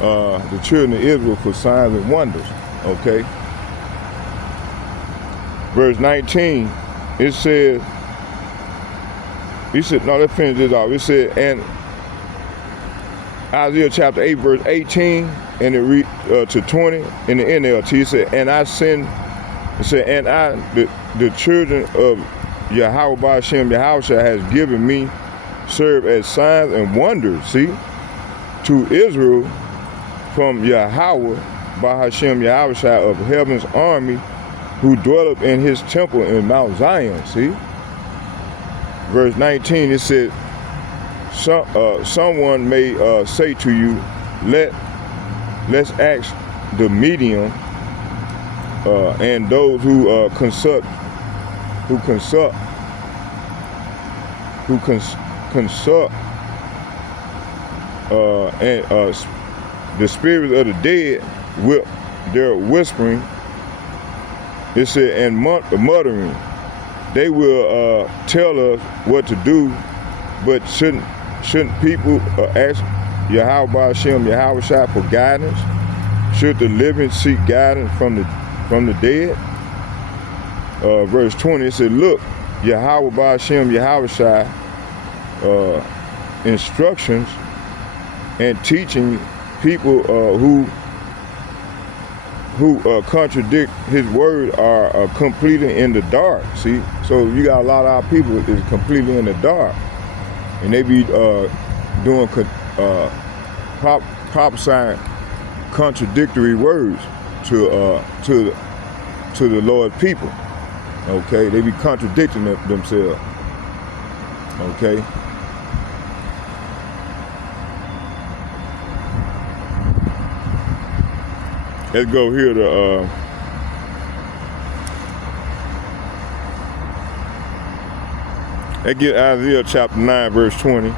the children of Israel for signs and wonders. Okay. Verse 19, it says, let's finish this off. It said, and Isaiah chapter 8, verse 18, and it read to 20 in the NLT. It said, the children of Yahweh by Hashem Yahweh has given me serve as signs and wonders, see, to Israel from Yahweh by Hashem Yahweh of heaven's army, who dwelleth in his temple in Mount Zion, see. Verse 19, it said, someone may say to you, let's ask the medium and those who consult and the spirits of the dead their whispering. It said, and muttering. They will tell us what to do, but shouldn't people ask Yahweh Hashem, Yahweh Shai for guidance? Should the living seek guidance from the dead? Verse 20, it said, look, Yahweh Hashem, Yahweh Shai, instructions and teaching people who contradict his word are completely in the dark. See, so you got a lot of our people is completely in the dark, and they be doing prophesying contradictory words to the Lord's people. Okay, they be contradicting themselves. Okay. Let's go here to let's get Isaiah chapter 9, verse 20.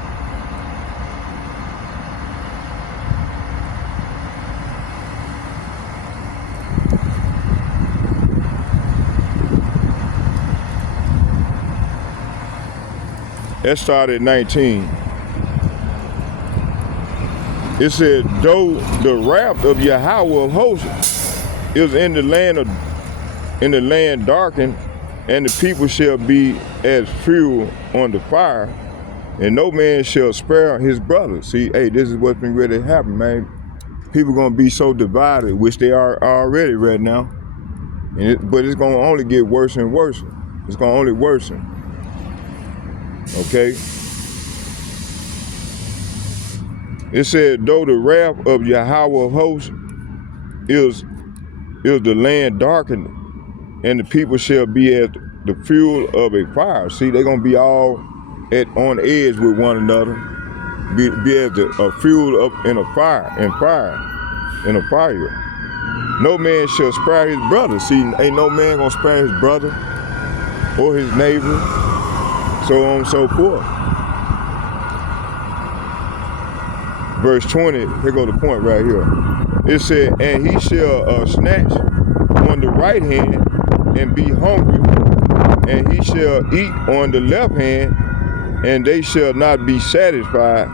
Let's start at 19. It said, though the wrath of Yahweh of hosts is in the land darkened, and the people shall be as fuel on the fire, and no man shall spare his brother. See, hey, this is what's been ready to happen, man. People gonna be so divided, which they are already right now, but it's gonna only get worse and worse. It's gonna only worsen. Okay. It said, though the wrath of Yahweh of hosts is the land darkened, and the people shall be as the fuel of a fire. See, they're gonna be all on edge with one another, be as a fuel up in a fire, in a fire. No man shall spare his brother. See, ain't no man gonna spare his brother or his neighbor, so on and so forth. Verse 20, here go the point right here. It said, and he shall snatch on the right hand and be hungry, and he shall eat on the left hand, and they shall not be satisfied.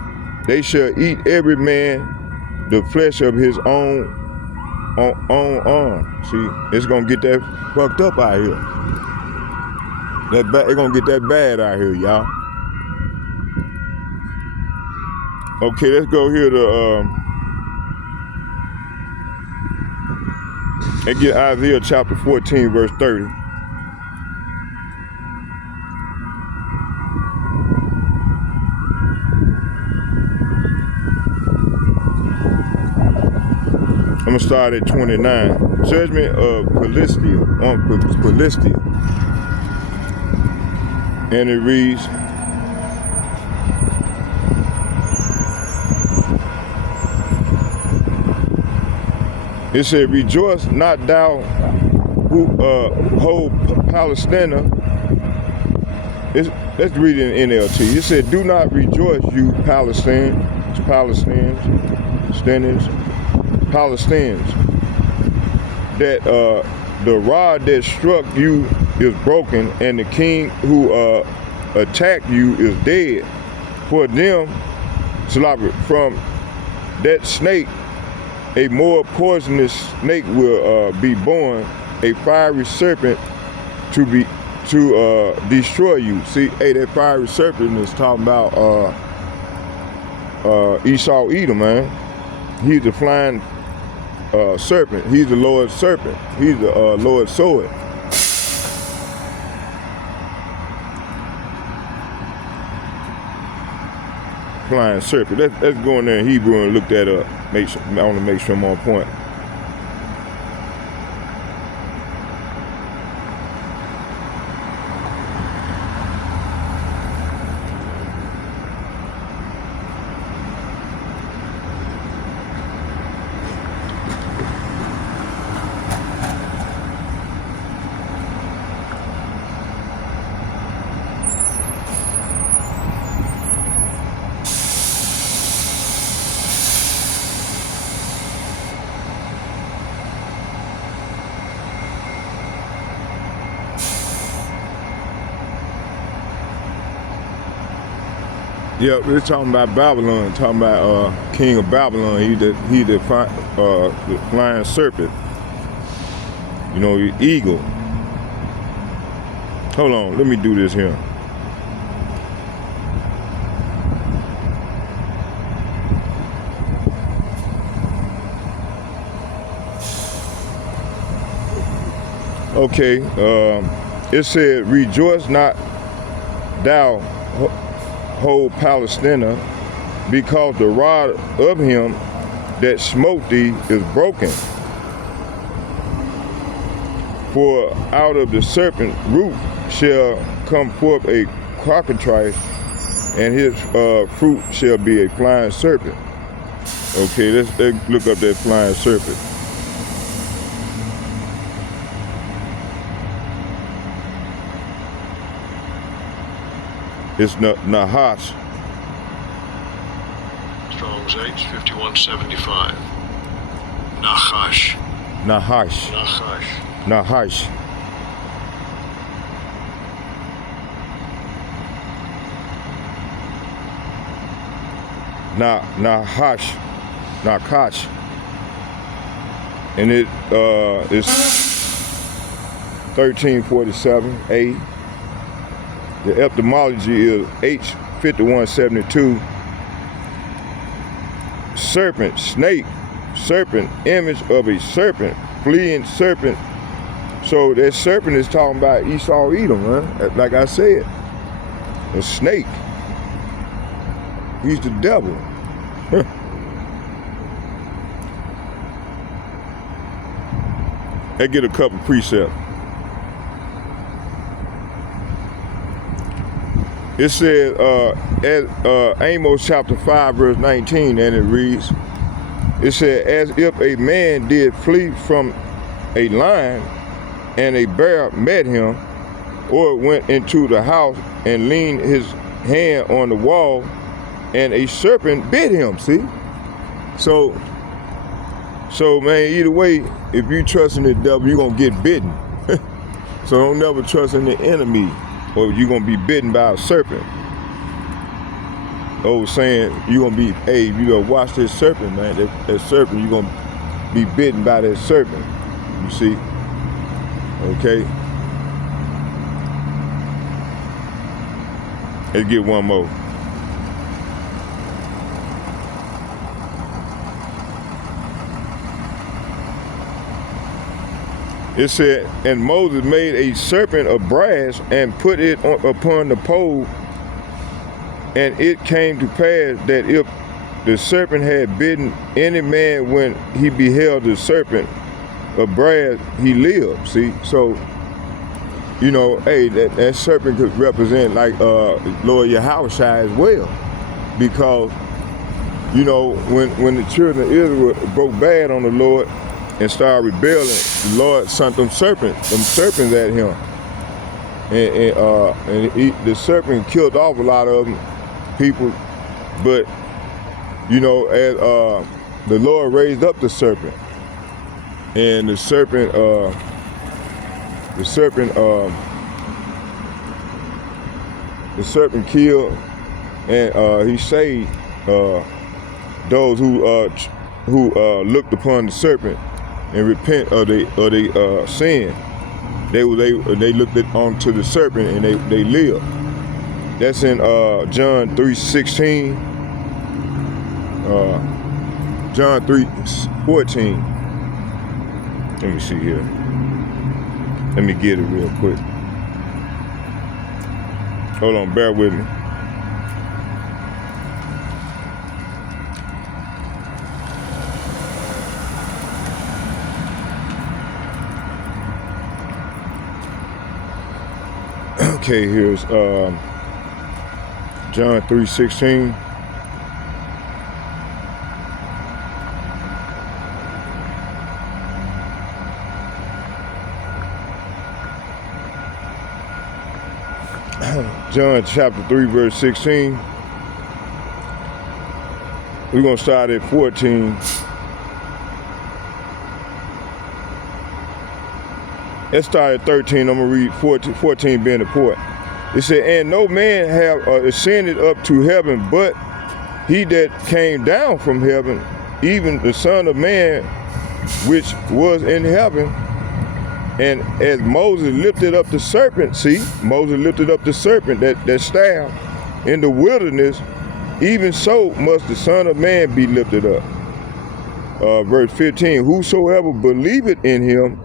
They shall eat every man the flesh of his own arm. See, it's gonna get that fucked up out here. It's gonna get that bad out here, y'all. Okay, let's go here to and get Isaiah chapter 14, verse 30. I'm gonna start at 29. Judgment of Philistia on Philistia, and it reads. It said, rejoice not thou who hold Palestina. Let's read it in NLT. It said, do not rejoice, you Palestinians, that the rod that struck you is broken, and the king who attacked you is dead. For them, from that snake, a more poisonous snake will be born, a fiery serpent to destroy you. See, hey, that fiery serpent is talking about Esau Edom, man. He's the flying serpent. He's the Lord's serpent. He's the Lord's sword. Flying serpent. Let's go in there in Hebrew and look that up. I want to make sure I'm on point. Yeah, we're talking about Babylon, talking about King of Babylon. He the flying serpent. You know, the eagle. Hold on, let me do this here. Okay, it said, rejoice not thou whole Palestina, because the rod of him that smote thee is broken. For out of the serpent root shall come forth a cockatrice, and his fruit shall be a flying serpent. Okay, let's look up that flying serpent. It's Nahash. Strong's H 5175. Nahash. Nahash. Nahash. Nahash. Nahash. Nakash. And it is 1347A. The etymology is H5172. Serpent, snake, serpent, image of a serpent, fleeing serpent. So that serpent is talking about Esau, Edom, huh? Like I said, a snake. He's the devil. Let's get a couple precepts. It says, Amos chapter 5, verse 19, and it reads, it said, as if a man did flee from a lion, and a bear met him, or went into the house and leaned his hand on the wall, and a serpent bit him, see? So man, either way, if you trust in the devil, you're gonna get bitten. So don't never trust in the enemy, or you're gonna be bitten by a serpent. Oh, saying you're gonna be, hey, you gotta watch this serpent, man. That serpent, you're gonna be bitten by that serpent. You see? Okay. Let's get one more. It said, and Moses made a serpent of brass and put it upon the pole, and it came to pass that if the serpent had bitten any man when he beheld the serpent of brass, he lived. See, so you know, hey, that serpent could represent like Lord Yahushua as well, because you know when the children of Israel broke bad on the Lord and started rebelling, the Lord sent them serpents at him, and the serpent killed off a lot of them people, but you know, as the Lord raised up the serpent, and the serpent killed, and he saved those who looked upon the serpent and repent of their sin. They looked onto the serpent and they lived. That's in John 3:16, John 3:14. Let me see here. Let me get it real quick. Hold on, bear with me. Okay, here's John 3:16. John chapter 3, verse 16. We're going to start at 14. Let's start at 13. I'm going to read 14 being the point. It said, and no man have ascended up to heaven, but he that came down from heaven, even the Son of Man, which was in heaven. And as Moses lifted up the serpent, see, Moses lifted up the serpent, that staff, in the wilderness, even so must the Son of Man be lifted up. Verse 15, whosoever believeth in him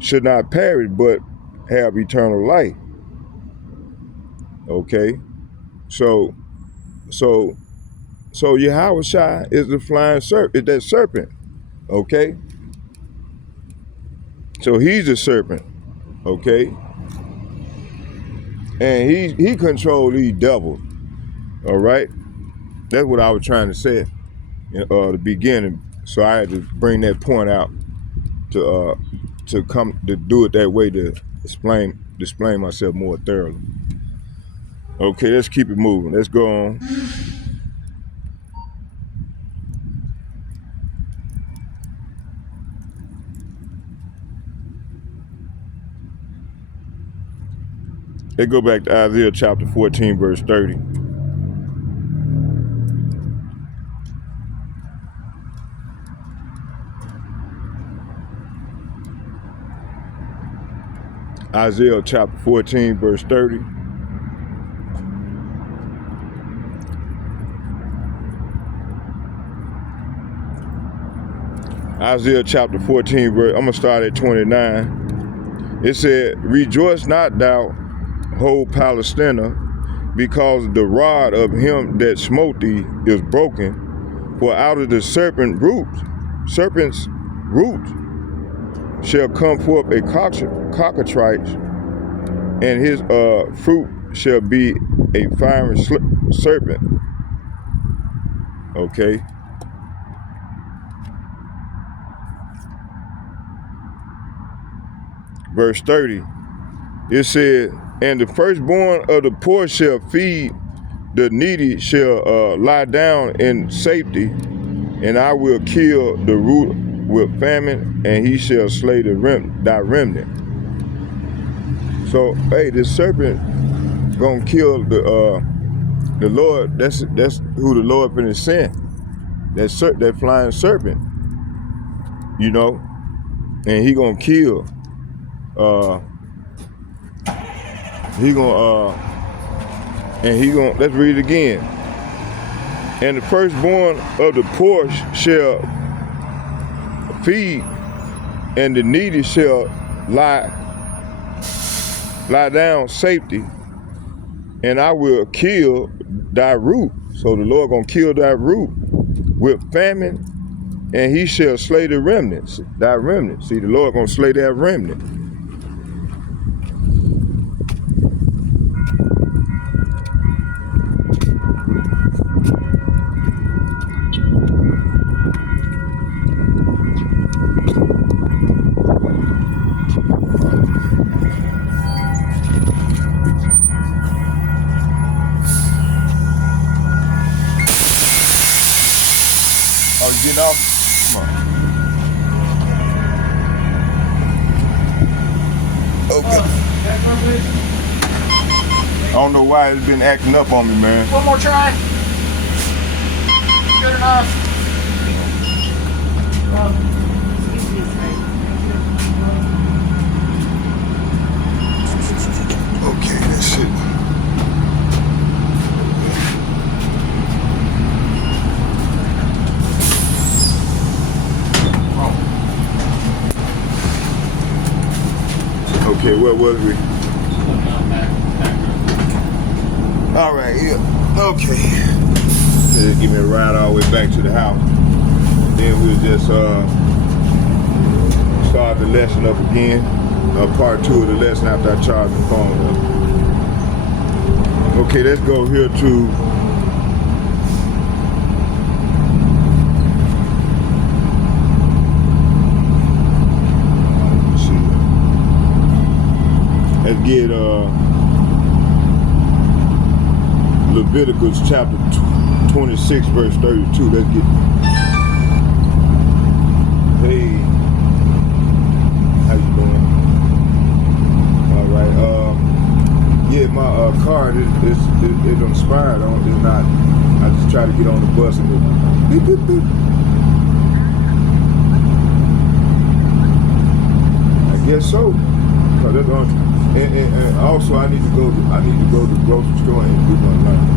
should not perish, but have eternal life. Okay, so Yahushua is the flying serpent, is that serpent, okay? So he's the serpent, okay? And he controls these devils, all right? That's what I was trying to say in the beginning. So I had to bring that point out to come to do it that way to explain myself more thoroughly. Okay, let's keep it moving. Let's go on. Let's go back to Isaiah chapter 14, verse 30. Isaiah chapter 14, verse 30. Isaiah chapter 14, verse, I'm going to start at 29. It said, rejoice not thou, whole Palestina, because the rod of him that smote thee is broken. For out of the serpent's root shall come forth a cockatrice, and his fruit shall be a fiery serpent. Okay. Verse 30, it said, and the firstborn of the poor shall feed, the needy shall lie down in safety, and I will kill the root with famine, and he shall slay thy remnant. So, hey, this serpent gonna kill the Lord. That's who the Lord finna send. That flying serpent, you know, and he gonna kill. Let's read it again. And the firstborn of the poor shall feed, and the needy shall lie down safety, and I will kill thy root. So the Lord gonna kill thy root with famine, and he shall slay the remnants, thy remnant. See, the Lord gonna slay that remnant. Oh, you getting off? Come on. Okay. I don't know why it's been acting up on me, man. One more try. Good enough. Okay, that's it. Okay, where was we? All right, yeah. Okay. Just give me a ride all the way back to the house. Then we'll just start the lesson up again. Part 2 of the lesson after I charge the phone up. Okay, let's go here to let's get Leviticus chapter 26 verse 32. Let's get, hey, how you doing? All right, yeah, my car, it don't expire. It's not. I just try to get on the bus and it beep beep beep. I guess so. Cause that's on, and also I need to go to the grocery store and do my lunch.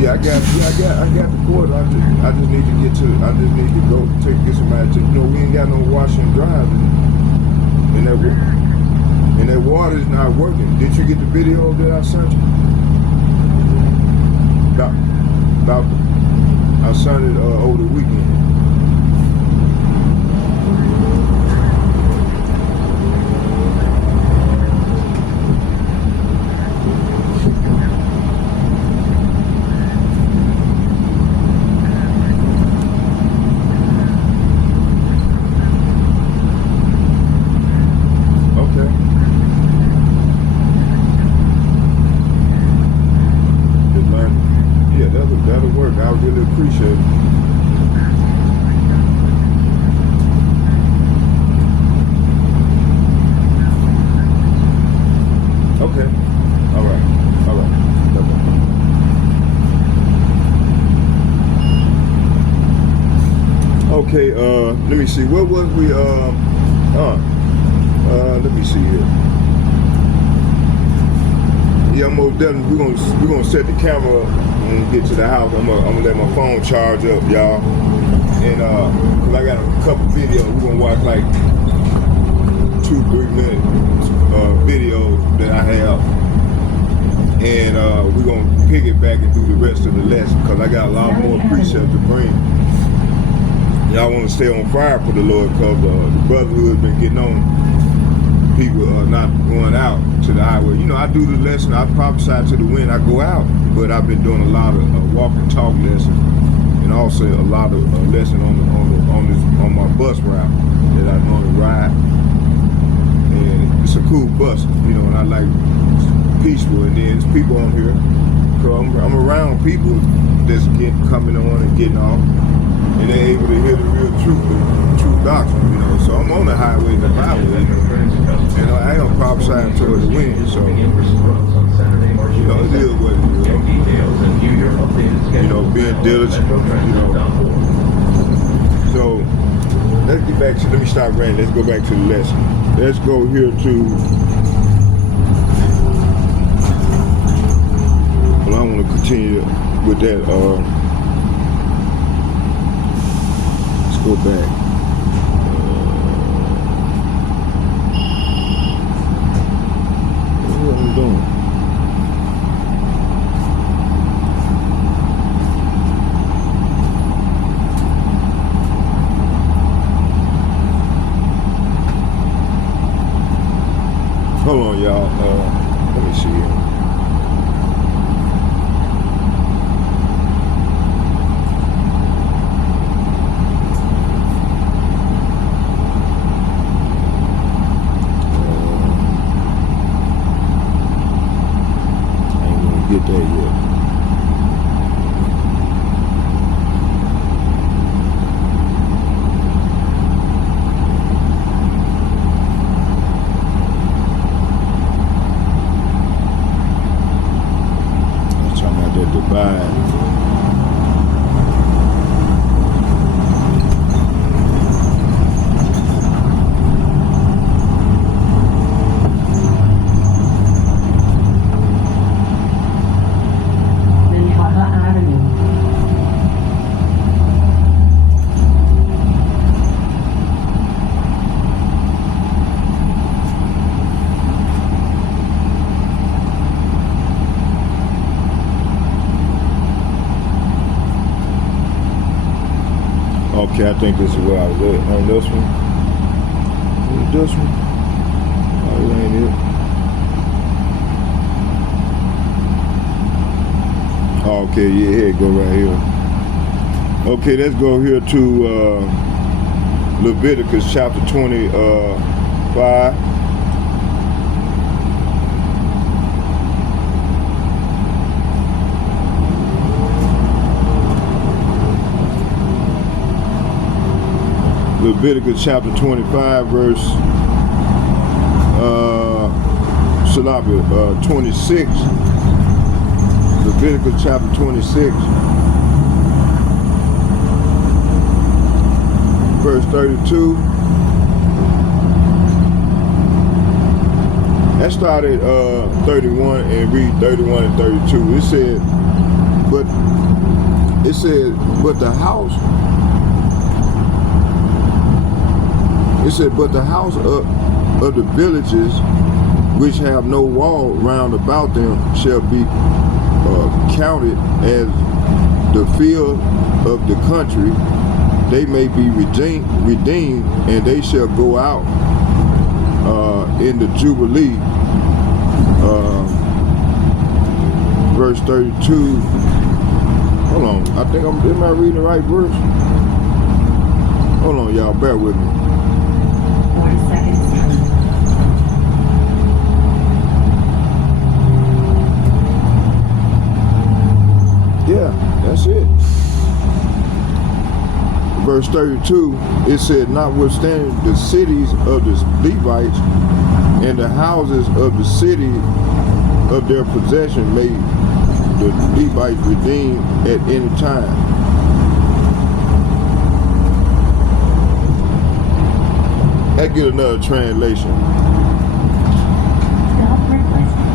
Yeah, I got the quarter. I just need to get to. I just need to go get somebody to. You know, we ain't got no wash and dry, and that water is not working. Did you get the video that I sent you? About I sent it over the weekend. That'll work. I really appreciate it. Okay. All right. Okay. Let me see. What was we? Let me see here. Yeah, I'm most definitely. We're gonna set the camera up and get to the house. I'm gonna let my phone charge up, y'all. And cause I got a couple videos. We're gonna watch like 2-3 minute videos that I have, and we're gonna pick it back and do the rest of the lesson. Cause I got a lot more precepts to bring. Y'all want to stay on fire for the Lord, cause the brotherhood been getting on. People are not going out to the highway. You know, I do the lesson. I prophesy to the wind. I go out, but I've been doing a lot of walk and talk lessons, and also a lot of lesson on my bus route that I normally ride. And it's a cool bus, you know. And I like peaceful. And then there's people on here. So I'm around people that's coming on and getting off, and they're able to hear the real truth, the true doctrine, you know. So I'm on the highway, the byway, and I am prophesying toward the wind. So, you know, it is what it is. You know, being diligent, you know. So let's get back to. Let me stop ranting. Let's go back to the lesson. Let's go here to. Well, I want to continue with that. Let's go back. What am I doing? Hold on, y'all. Let me see here. Get there yet. I'm talking about that divide. Okay, I think this is where I was at. On this one? This one? Oh, it ain't it. Oh, okay, yeah, here it go right here. Okay, let's go here to Leviticus chapter 25. Leviticus chapter 25, verse 26. Leviticus chapter 26, verse 32. That started 31 and read 31 and 32. It said, but the house. It said, but the house of the villages which have no wall round about them shall be counted as the field of the country. They may be redeemed, and they shall go out in the Jubilee. Verse 32. Hold on, I think am I reading the right verse? Hold on, y'all, bear with me. 4 seconds. Yeah, that's it. Verse 32, it said, notwithstanding the cities of the Levites and the houses of the city of their possession may the Levites redeem at any time. Let's get another translation. Stop requesting.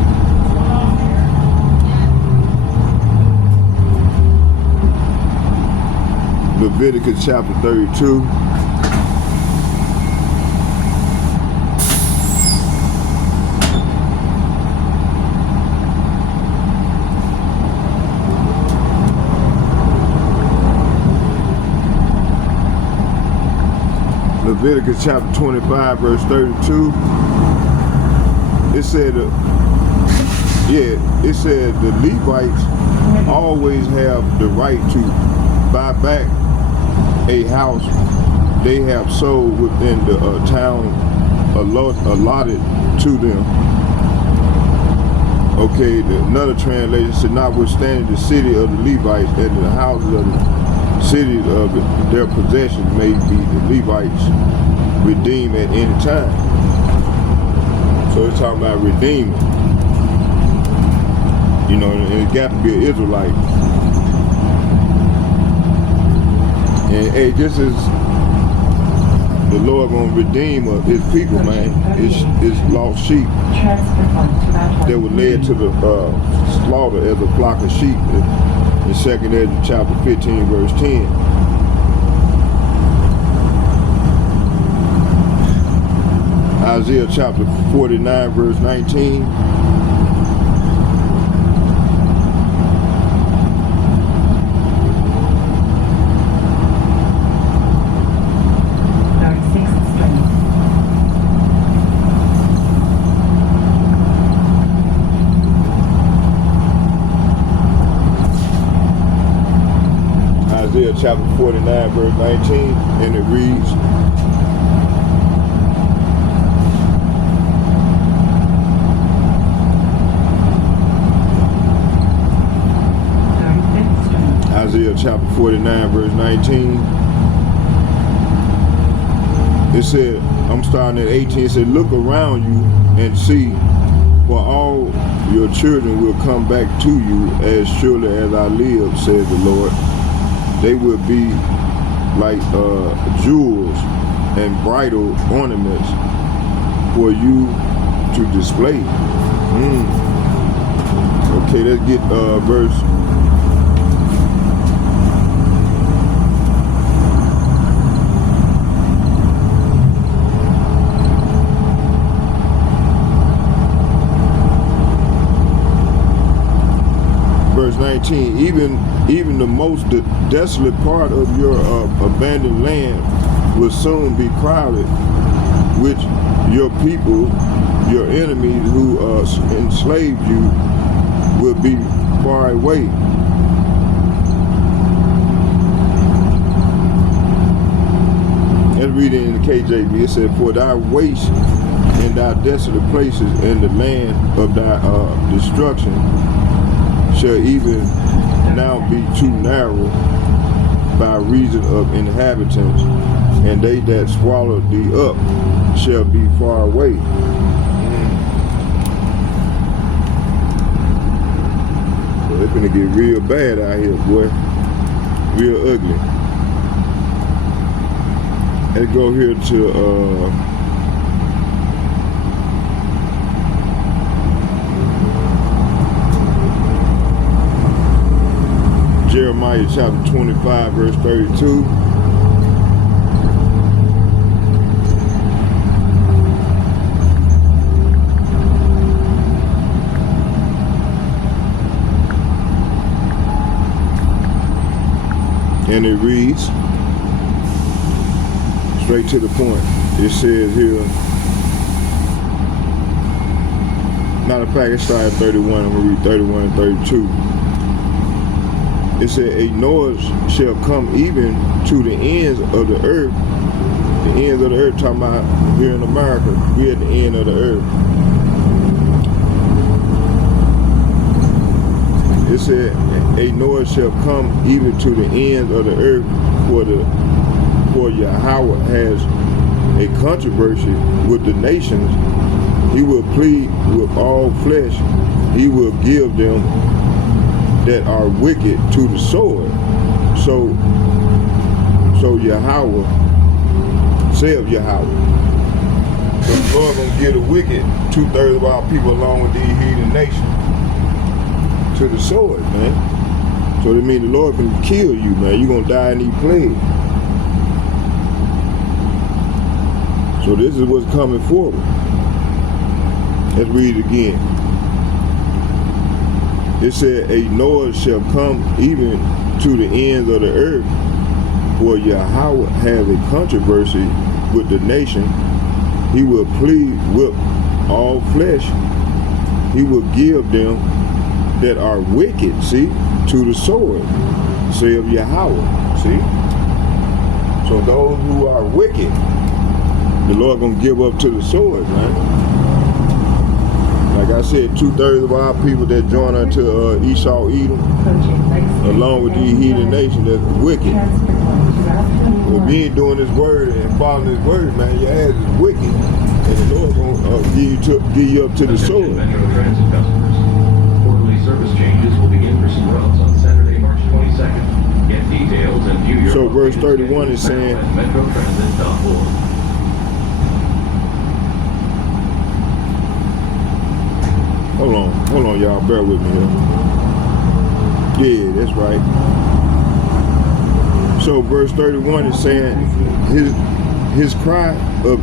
Leviticus chapter 32. Leviticus chapter 25, verse 32. It said, it said the Levites always have the right to buy back a house they have sold within the town allotted to them. Okay, another translation said, notwithstanding the city of the Levites and the houses of the cities of their possessions may be the Levites redeemed at any time. So it's talking about redeeming. You know, and it got to be an Israelite. And hey, this is the Lord gonna redeem his people, man. It's lost sheep that were led to the slaughter as a flock of sheep in 2nd Ezra chapter 15, verse 10. Isaiah chapter 49, verse 19. Isaiah chapter 49, verse 19, and it reads, Isaiah chapter 49, verse 19. It said, I'm starting at 18, it said, look around you and see, for all your children will come back to you as surely as I live, says the Lord. They will be like jewels and bridal ornaments for you to display. Okay, let's get verse. Verse 19, even the most desolate part of your abandoned land will soon be crowded with your people. Your enemies who enslaved you will be far away. Let's read it in the KJV. It said, for thy waste in thy desolate places in the land of thy destruction shall even now be too narrow by reason of inhabitants, and they that swallowed thee up shall be far away. So it's gonna get real bad out here, boy. Real ugly. Let's go here to Jeremiah chapter 25, verse 32. And it reads, straight to the point. It says here, matter of fact, it started at 31. I'm going to read 31 and 32. It said, a noise shall come even to the ends of the earth. The ends of the earth, talking about here in America, we're at the end of the earth. It said, a noise shall come even to the ends of the earth, for Yahweh has a controversy with the nations. He will plead with all flesh. He will give them that are wicked to the sword. So Yahweh, saith Yahweh. So the Lord gonna give the wicked, 2/3 of our people along with these heathen nations, to the sword, man. So that means the Lord can kill you, man. You're gonna die in these plagues. So this is what's coming forward. Let's read it again. It said, a noise shall come even to the ends of the earth, for Yahweh has a controversy with the nation. He will plead with all flesh. He will give them that are wicked, see, to the sword, saith Yahweh, see. So those who are wicked, the Lord gonna give up to the sword, man. Like I said, 2/3 of our people that join unto Esau, Edom, along with these heathen nations, that's wicked. If you ain't doing this word and following this word, man, your ass is wicked, and the Lord gonna give you up to the sword. Metro Transit customers. Quarterly service changes will begin for some routes on Saturday, March 22nd. Get details and view your. So verse 31 is saying, metrotransit.org. Hold on, y'all, bear with me here. Yeah, that's right. So verse 31 is saying, his cry of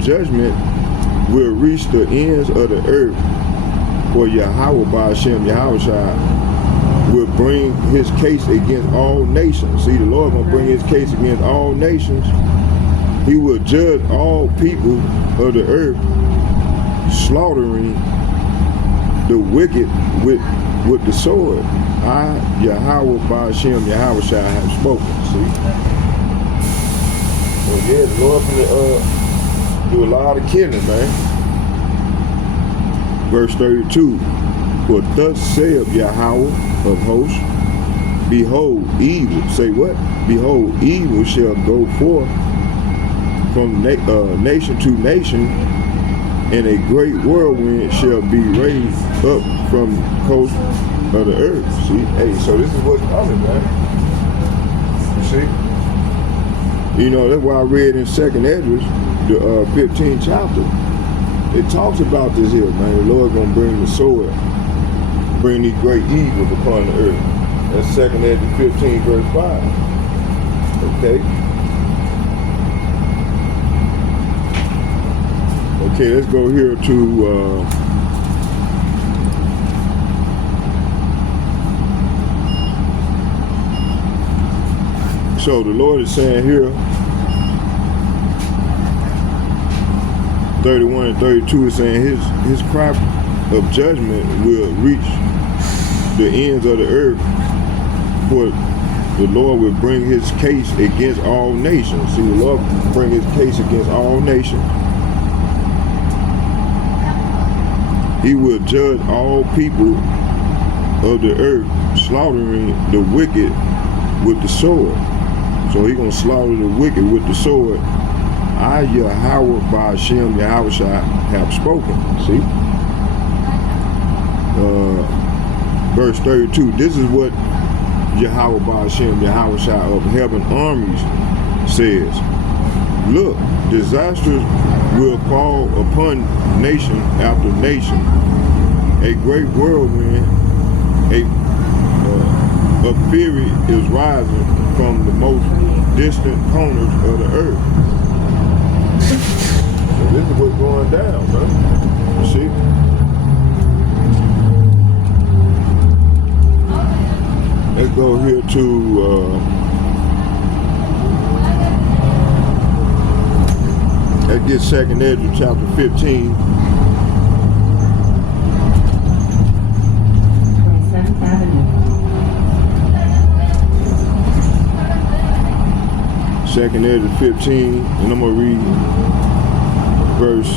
judgment will reach the ends of the earth, for Yahweh Ba'ashem, Yahushua, will bring his case against all nations. See, the Lord gonna bring his case against all nations. He will judge all people of the earth, slaughtering the wicked with the sword. I, Yahweh Ba'ashem, Yahushua, have spoken. See? So yeah, the Lord gonna do a lot of killing, man. Verse 32. For thus saith Yahweh of hosts, behold, evil. Say what? Behold, evil shall go forth from nation to nation, and a great whirlwind shall be raised up from the coast of the earth. See, hey, so this is what's coming, man. You see? You know, that's why I read in 2nd Esdras, the 15th chapter. It talks about this here, man. The Lord gonna bring the sword, bring these great evils upon the earth. That's 2nd Esdras 15, verse 5. Okay? Okay, let's go here to so the Lord is saying here, 31 and 32 is saying his cry of judgment will reach the ends of the earth, for the Lord will bring his case against all nations. See, the Lord will bring his case against all nations. He will judge all people of the earth, slaughtering the wicked with the sword. So he gonna slaughter the wicked with the sword. I, Yahweh Ba'Shem Yahushua, have spoken. See? Verse 32. This is what Yahweh Ba'Shem Yahushua of heaven armies says. Look, disasters will fall upon nation after nation. A great whirlwind, a fury is rising from the most distant corners of the earth. So this is what's going down, man. You see? Let's go here to let's get 2nd Ezra chapter 15. 27th Avenue. 2nd Ezra 15, and I'm gonna read verse.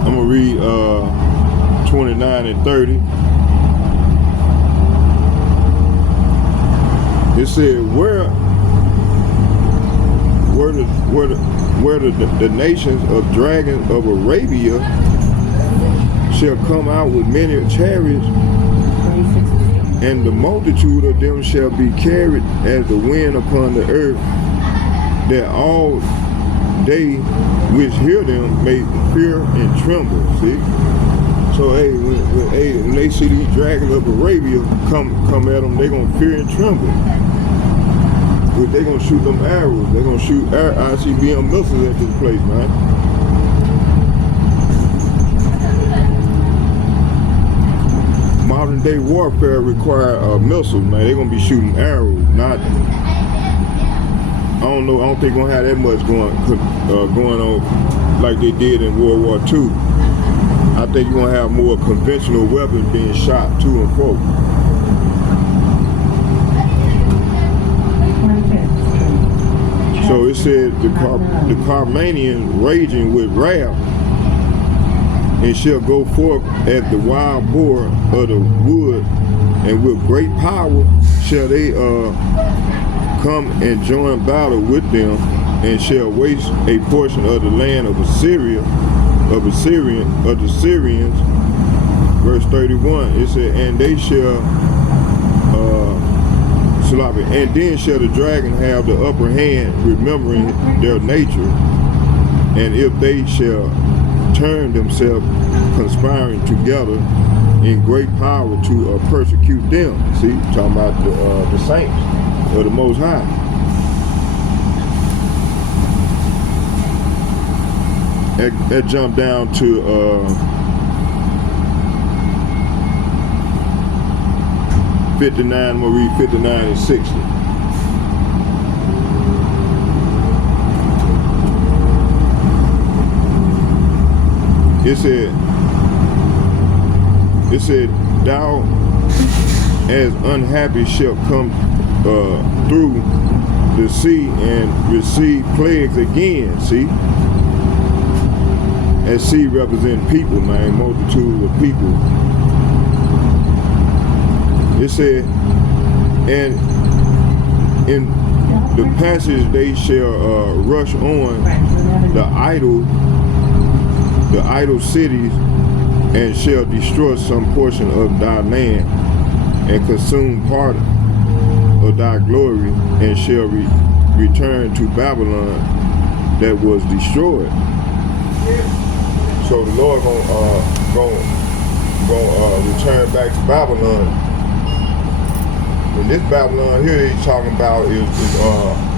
I'm gonna read 29 and 30. It said, where the nations of dragons of Arabia shall come out with many chariots, 26th. and the multitude of them shall be carried as the wind upon the earth, that all they which hear them may fear and tremble. See? So hey, when they see these dragons of Arabia come at them, they gonna fear and tremble. But they gonna shoot them arrows. They gonna shoot ICBM missiles at this place, man. Modern day warfare require missiles, man. They gonna be shooting arrows, not. I don't know. I don't think gonna have that much going on like they did in World War II. I think you're gonna have more conventional weapons being shot to and fro. 25th Street. So it said the Carmanians raging with wrath, and shall go forth as the wild boar of the wood, and with great power shall they come and join battle with them, and shall waste a portion of the land of Assyria. Of the Syrians, verse 31, it said, and they shall, and then shall the dragon have the upper hand, remembering their nature, and if they shall turn themselves, conspiring together in great power to persecute them. See, talking about the saints of the Most High. That jumped down to 59. I'm gonna read 59 and 60. It said, thou as unhappy shalt come through the sea and receive plagues again. See? As sea represent people, man, multitude of people. It said, and in the passage they shall rush on the idol cities, and shall destroy some portion of thy land, and consume part of thy glory, and shall return to Babylon that was destroyed. So the Lord gonna return back to Babylon. And this Babylon here he's talking about is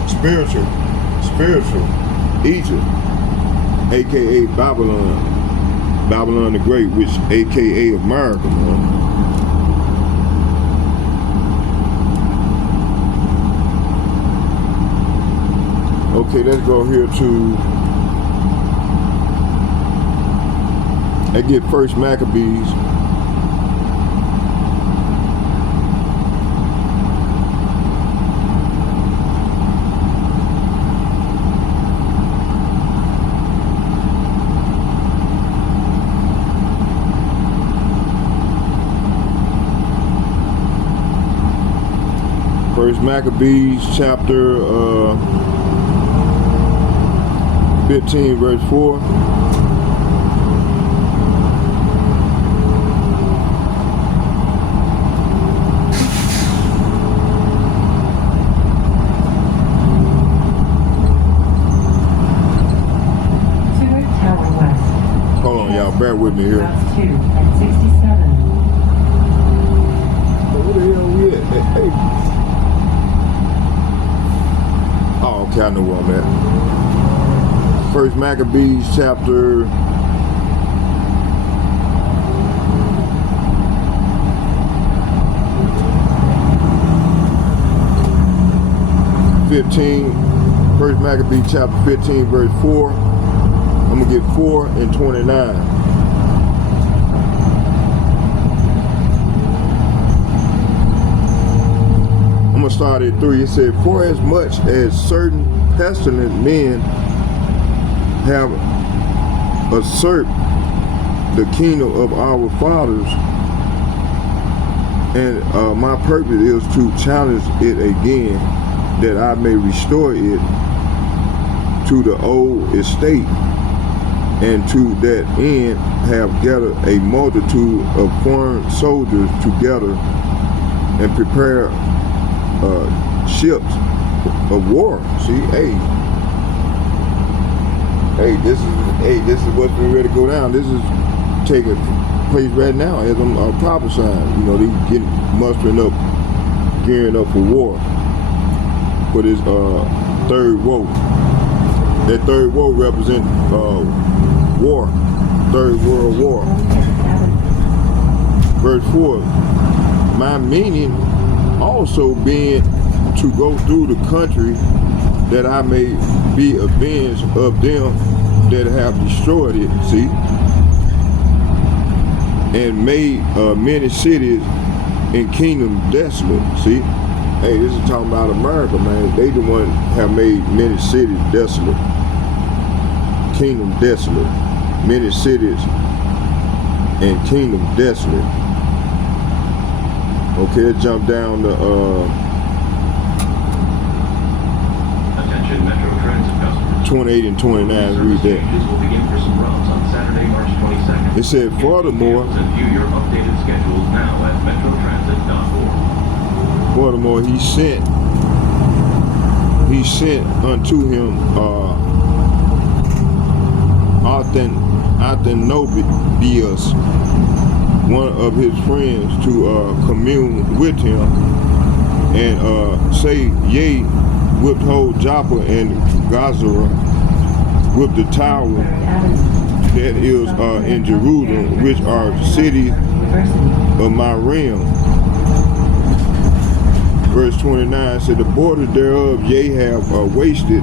spiritual Egypt, aka Babylon the Great, which aka America, man. Okay, let's go here to. I get 1 Maccabees. First Maccabees chapter 15 verse 4. Hold on, y'all, bear with me here. Routes 2 and 67. Where the hell we at? Hey. Oh, okay, I know where I'm at. First Maccabees chapter 15. First Maccabees chapter 15 verse 4. I'm gonna get 4 and 29. I'm gonna start at 3. It said, for as much as certain pestilent men have usurped the kingdom of our fathers, and my purpose is to challenge it again, that I may restore it to the old estate, and to that end have gathered a multitude of foreign soldiers together and prepare ships of war. See, this is what's been ready to go down. This is taking place right now as I'm prophesying. You know, they getting mustering up, gearing up for war, for this third woe. That third woe represents war, Third World War. Verse 4, my meaning also being to go through the country, that I may be avenged of them that have destroyed it, see, and made many cities and kingdoms desolate. See, hey, this is talking about America, man. They the one have made many cities desolate, kingdom desolate, many cities and kingdom desolate. Okay, let's jump down to Attention Metro Transit customers. 28 and 29. Read Service that. changes will begin for some routes on Saturday, March 22nd. It said, Get furthermore, details and view your updated schedules now at metrotransit.org. furthermore, he sent unto him Athenobius, one of his friends, to commune with him, and say, yea, withhold Joppa and Gaza with the tower that is in Jerusalem, which are cities of my realm. Verse 29 said, the borders thereof ye have wasted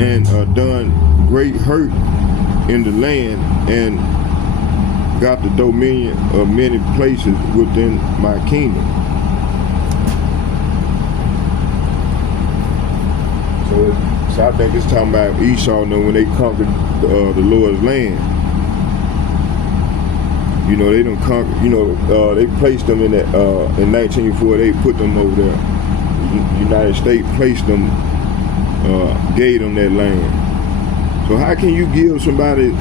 and done great hurt in the land, and got the dominion of many places within my kingdom. So I think it's talking about Esau, when they conquered the Lord's land. You know, they don't conquer. You know, they placed them in that in 1948. Put them over there. The United States placed them, gave them that land. So how can you give somebody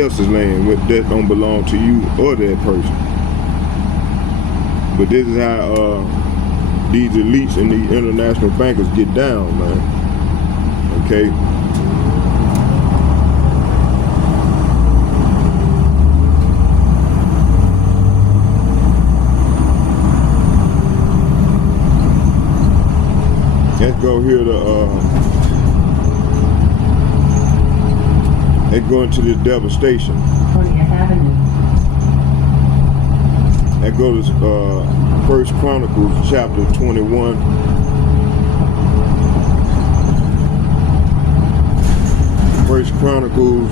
else's land that don't belong to you or that person? But this is how these elites and these international bankers get down, man. Okay. Let's go here to let's go into this devastation. 20th Avenue. Let's go to First Chronicles chapter 21. First Chronicles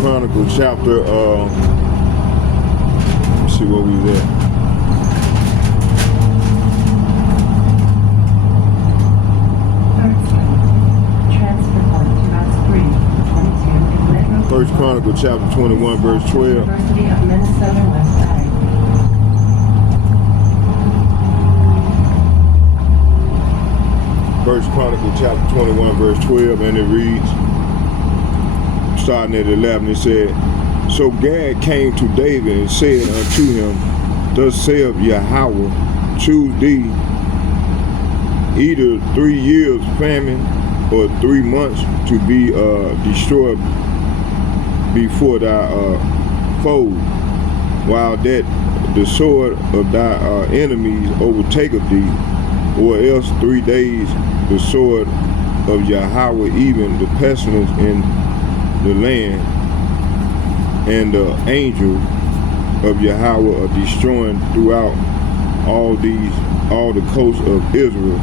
Chronicles chapter, let's see where we was at. Transfer point to Acts 3, 22 in Metro. First Chronicles chapter 21, verse 12. University of Minnesota West Ag. First Chronicles chapter 21, verse 12, and it reads, starting at 11, it said, So Gad came to David and said unto him, Thus saith Yahweh, choose thee either 3 years famine or 3 months to be destroyed before thy foes, while that the sword of thy enemies overtaketh thee, or else 3 days the sword of Yahweh, even the pestilence in the land, and the angel of Yahweh are destroying throughout all the coasts of Israel.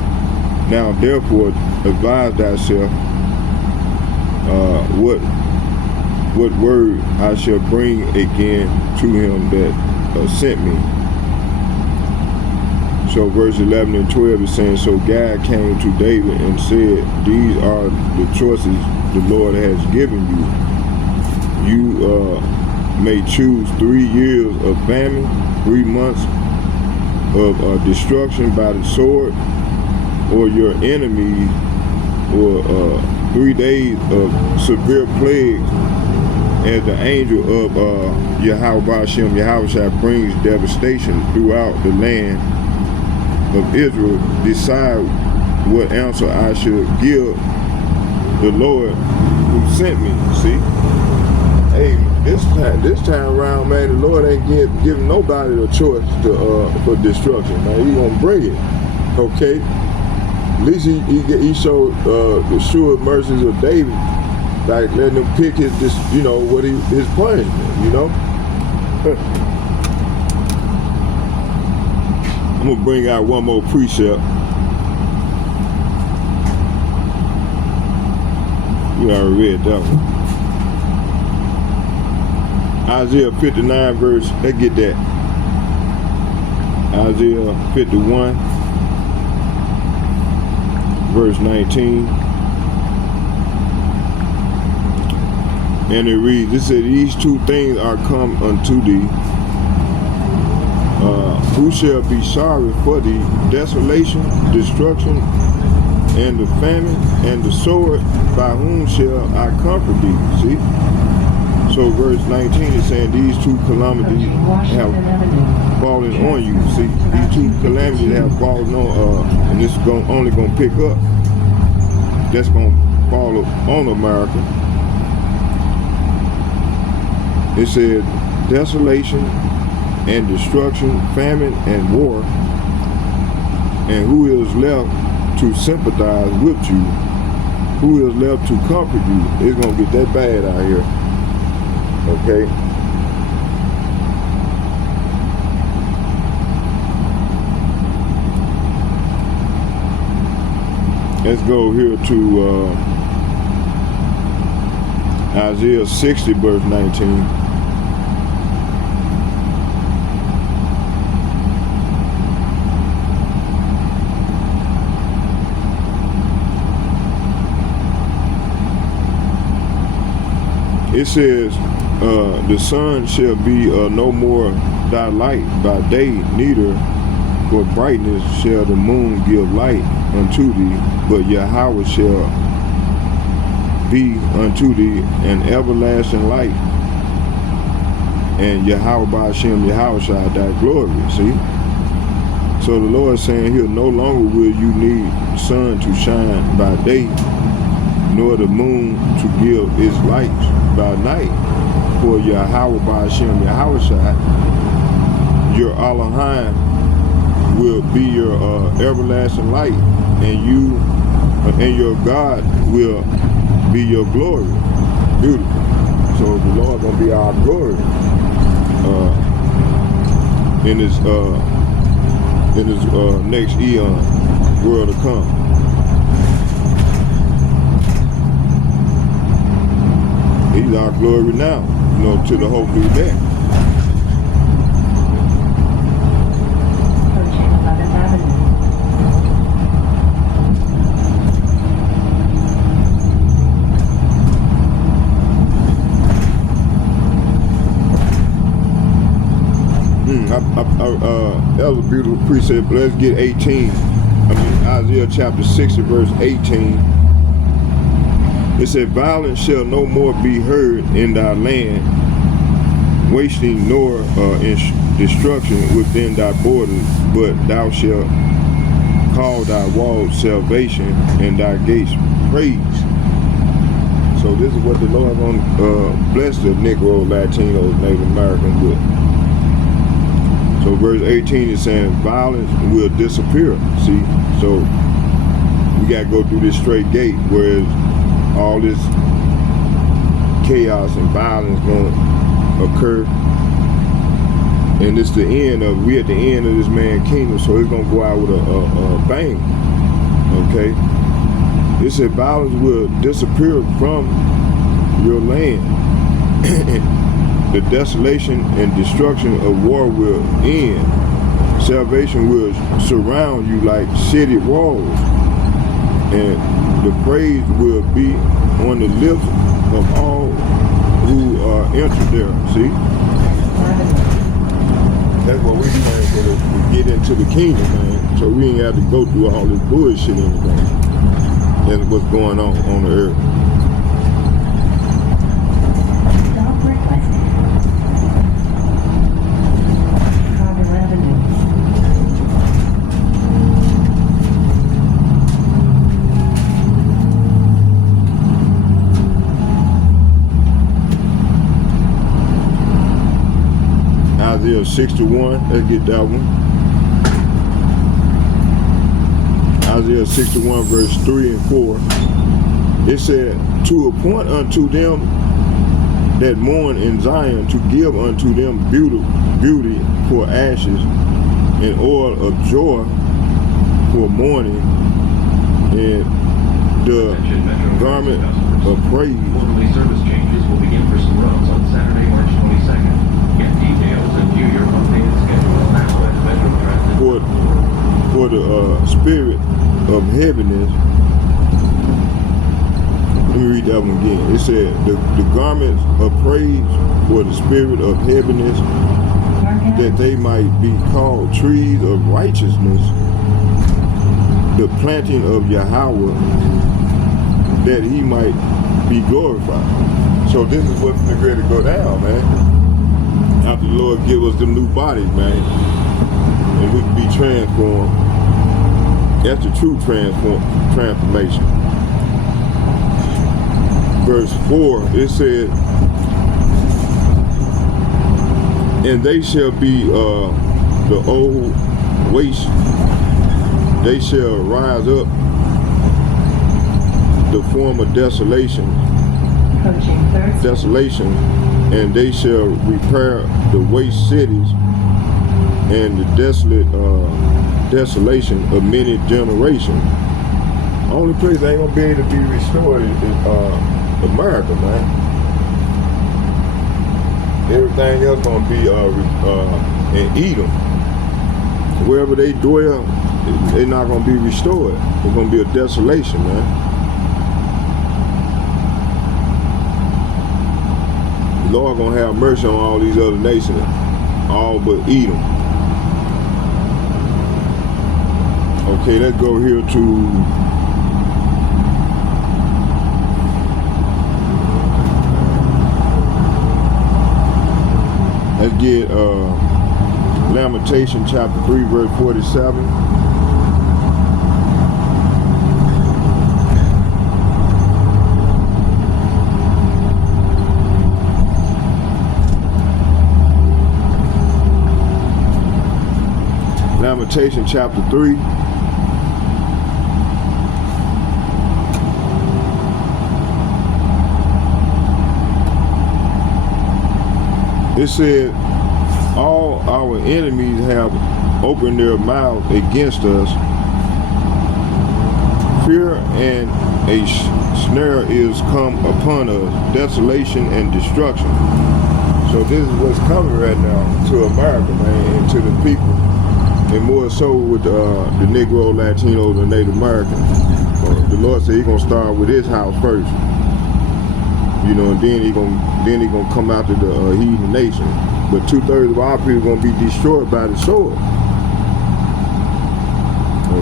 Now therefore advise thyself what word I shall bring again to him that sent me. So verse 11 and 12 is saying, So Gad came to David and said, These are the choices the Lord has given you. You may choose 3 years of famine, 3 months of destruction by the sword, or your enemies, or 3 days of severe plague, as the angel of Yahweh Shall brings devastation throughout the land of Israel. Decide what answer I should give the Lord who sent me. See, hey, this time around, man, the Lord ain't giving nobody the choice for destruction. Man, He gonna bring it. Okay, at least he showed the sure mercies of David, like letting him pick his punishment. You know. I'm gonna bring out one more precept. We already read that one. Isaiah 59 verse, let's get that. Isaiah 51 verse 19. And it reads, it said, These 2 things are come unto thee. Who shall be sorry for the desolation, destruction, and the famine, and the sword? By whom shall I comfort thee? See? So verse 19 is saying these 2 calamities have fallen on you. See? These 2 calamities have fallen on, and this is only going to pick up. That's going to fall on America. It said desolation and destruction, famine and war, and who is left to sympathize with you? Who is left to comfort you? It's gonna get that bad out here. Okay. Let's go here to Isaiah 60 verse 19. It says, the sun shall be no more thy light by day, neither for brightness shall the moon give light unto thee, but Yahweh shall be unto thee an everlasting light, and Yahweh by Hashem Yahweh shall thy glory. See? So the Lord is saying here, no longer will you need the sun to shine by day, nor the moon to give its light by night, for Yahweh by Hashem Yahweh shall, your Elohim, will be your everlasting light, and you and your God will be your glory. Beautiful. So the Lord gonna be our glory in this next eon, world to come. He's our glory now, you know, to the hope we there. Approaching 11th Avenue. That was a beautiful precept, but let's get 18. Isaiah chapter 60, verse 18. It said, violence shall no more be heard in thy land, wasting nor destruction within thy borders, but thou shalt call thy walls salvation and thy gates praise. So this is what the Lord going to bless the Negro, Latinos, Native Americans with. So verse 18 is saying violence will disappear. See, so we got to go through this straight gate, whereas all this chaos and violence going to occur. And it's the end of, we at the end of this man's kingdom, so it's going to go out with a bang. Okay? It said violence will disappear from your land. The desolation and destruction of war will end. Salvation will surround you like city walls. And the praise will be on the lips of all who enter there. See? That's what we do, man, when we get into the kingdom, man. So we ain't have to go through all this bullshit anymore. That's what's going on the earth. Stop requested. Carver Avenue. Isaiah 61, let's get that one. Isaiah 61 verse 3 and 4. It said, to appoint unto them that mourn in Zion, to give unto them beauty for ashes, and oil of joy for mourning, and the garment of praise. Quarterly service changes will begin for some routes on Saturday, March 22nd. Get details and view your updated schedule now at Metro Transit. For the spirit of heaviness. Let me read that one again. It said, the garments of praise for the spirit of heaviness, that they might be called trees of righteousness, the planting of Yahweh, that he might be glorified. So this is what's ready to go down, man. After the Lord give us them new bodies, man, and we can be transformed. That's the true transformation. Verse 4, it said, and they shall be the old waste, they shall rise up the form of desolation, and they shall repair the waste cities and the desolate desolation of many generations. The only place they ain't gonna be able to be restored is America, man. Everything else gonna be in Edom. Wherever they dwell, they're not gonna be restored. It's gonna be a desolation, man. The Lord gonna have mercy on all these other nations, all but Edom. Okay, let's go here to let's get Lamentation chapter 3 verse 47. Lamentation chapter 3 it said, all our enemies have opened their mouths against us. Fear and a snare is come upon us, desolation and destruction. So this is what's coming right now to America, man, and to the people, and more so with the Negro, Latinos, and Native Americans. The Lord said He's gonna start with His house first, you know, and then He gonna come out to the heathen nation. But 2/3 of our people are gonna be destroyed by the sword.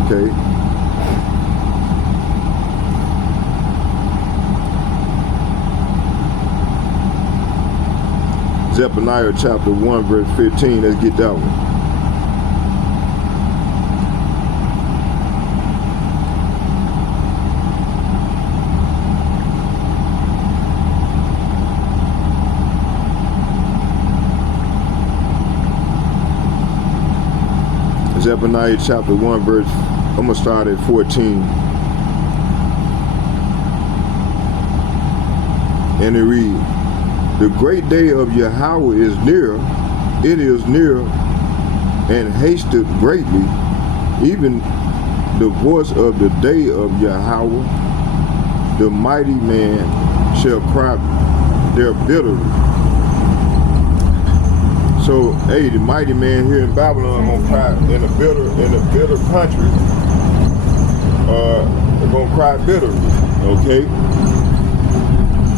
Okay. Zephaniah chapter 1 verse 15. Let's get that one. Zephaniah chapter 1 verse, I'm going to start at 14. And it reads, the great day of Yahweh is near, it is near and hasted greatly, even the voice of the day of Yahweh, the mighty man shall cry there bitterly. So, hey, the mighty man here in Babylon gonna cry in a bitter country. They're gonna cry bitterly. Okay.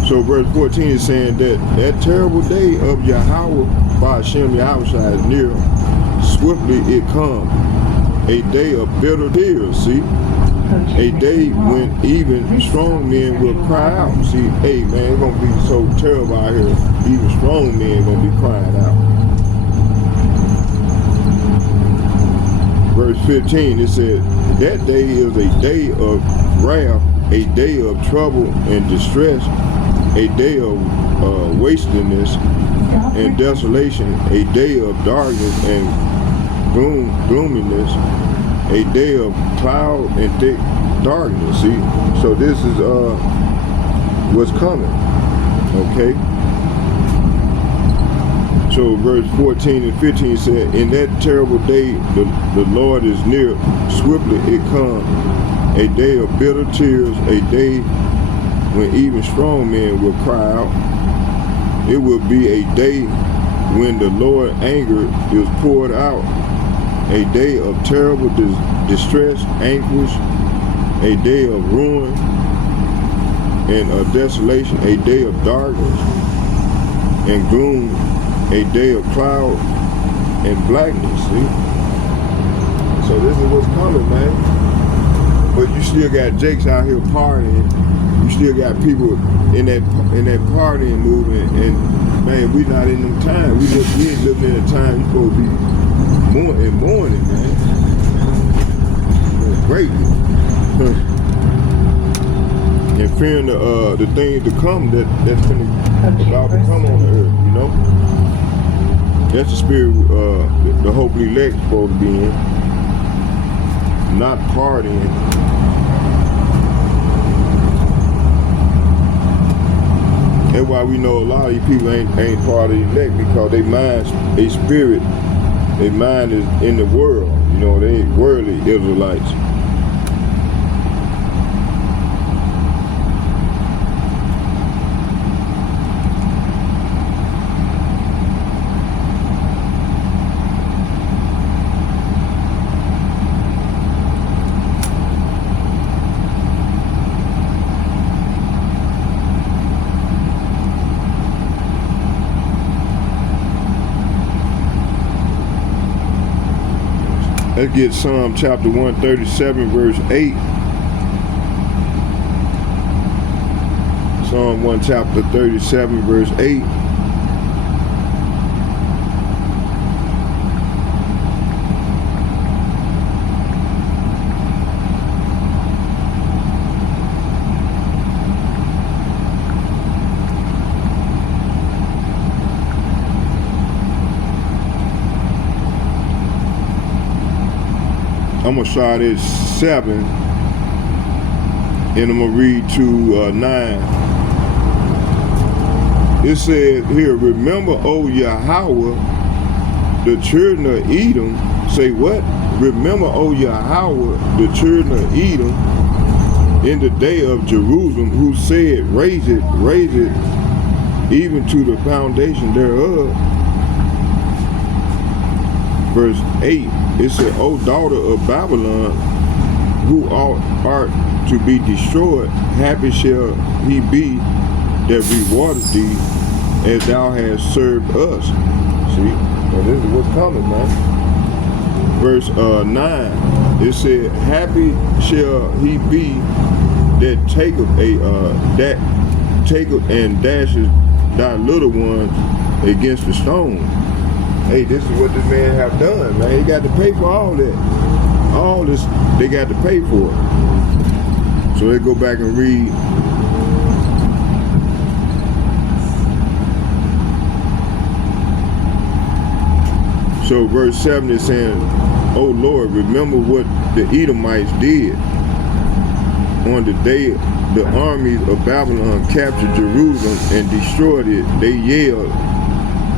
So verse 14 is saying that that terrible day of Yahweh by Hashem Yahweh is near. Swiftly it comes. A day of bitter tears. See, a day when even strong men will cry out. See, hey man, it's gonna be so terrible out here. Even strong men gonna be crying out. Verse 15, it said, that day is a day of wrath, a day of trouble and distress, a day of wastiness and desolation, a day of darkness and gloominess, a day of cloud and thick darkness. See, so this is what's coming. Okay. So verse 14 and 15 said, in that terrible day the Lord is near, swiftly it comes, a day of bitter tears, a day when even strong men will cry out. It will be a day when the Lord's anger is poured out, a day of terrible distress, anguish, a day of ruin and of desolation, a day of darkness and gloom, a day of cloud and blackness. See? So this is what's coming, man. But you still got Jakes out here partying. You still got people in that partying movement, and man, we not in them times. We ain't living in a time you supposed to be mourning, man. Greatly. And fearing the things to come that's about to come on the earth, you know? That's the spirit the hopefully elect supposed to be in. Not partying. That's why we know a lot of these people ain't part of the elect, because they mind is in the world. You know, they ain't worldly Israelites. Let's get Psalm chapter 137, verse 8. Psalm 1 chapter 37, verse 8. I'm going to start at 7, and I'm going to read to 9. It says here, remember, O Yahweh, the children of Edom. Say what? Remember, O Yahweh, the children of Edom, in the day of Jerusalem, who said, raise it, even to the foundation thereof. Verse 8, it said, O daughter of Babylon, who art to be destroyed, happy shall he be that rewarded thee as thou hast served us. See, well, this is what's coming, man. Verse 9, it said, happy shall he be that taketh and dashes thy little ones against the stone. Hey, this is what this man have done, man. He got to pay for all that. All this, they got to pay for it. So they go back and read. So verse 7 is saying, O Lord, remember what the Edomites did on the day the armies of Babylon captured Jerusalem and destroyed it. They yelled,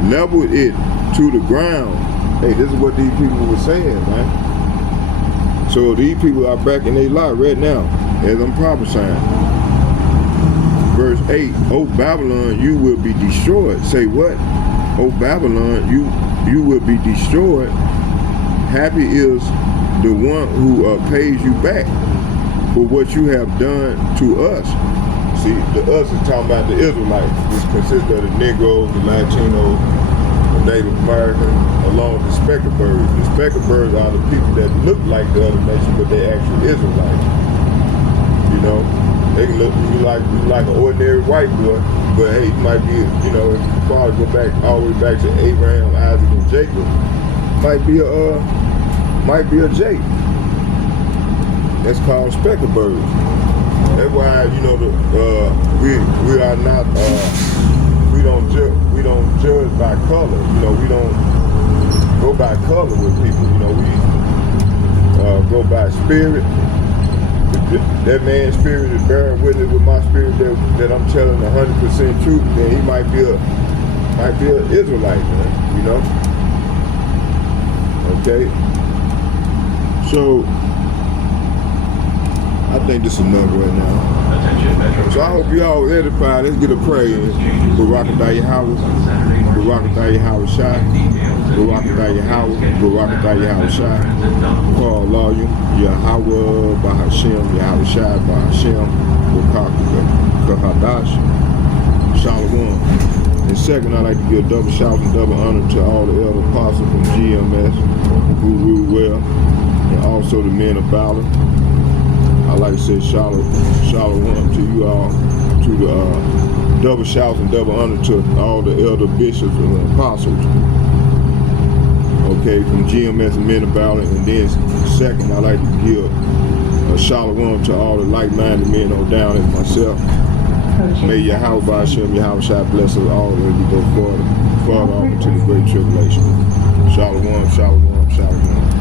leveled it to the ground. Hey, this is what these people were saying, man. So these people are back in their lot right now, as I'm prophesying. Verse 8, O Babylon, you will be destroyed. Say what? O Babylon, you will be destroyed. Happy is the one who pays you back for what you have done to us. See, the us is talking about the Israelites, which consists of the Negroes, the Latinos, the Native Americans, along with the speckled birds. The speckled birds are the people that look like the other nation, but they actually Israelites. You know, they can look you like an ordinary white boy, but hey, you might be, you know, if you probably go back all the way back to Abraham, Isaac, and Jacob, might be a Jake. That's called speckled birds. That's why, you know, we are not we don't judge by color. You know, we don't go by color with people. You know, we go by spirit. If that man's spirit is bearing witness with my spirit that I'm telling 100% truth, then he might be an Israelite, man. You know. Okay. So I think this is enough right now. So I hope you all was edified. Let's get a prayer in. Barakatah Yahweh, Barakatah Yahweh Shai, Barakatah Yahweh, Barakatah Yahweh Shai. Call lawyer, Yahweh, Bahashem, Yahweh Shai, Bahashem, Kahadash, Shalom. And second, I'd like to give double shout and double honor to all the elder apostles from GMS who ruled well, and also the men of valor. I'd like to say shalom to you all, to the double shouts and double honor to all the elder bishops and apostles. Okay, from GMS and men of valor. And then second, I'd like to give a shalom to all the like-minded men on down as myself. May Yahweh Ba'ashem, Yahweh Shai bless us all as we go farther off into the great tribulation. Shalom, shalom, shalom.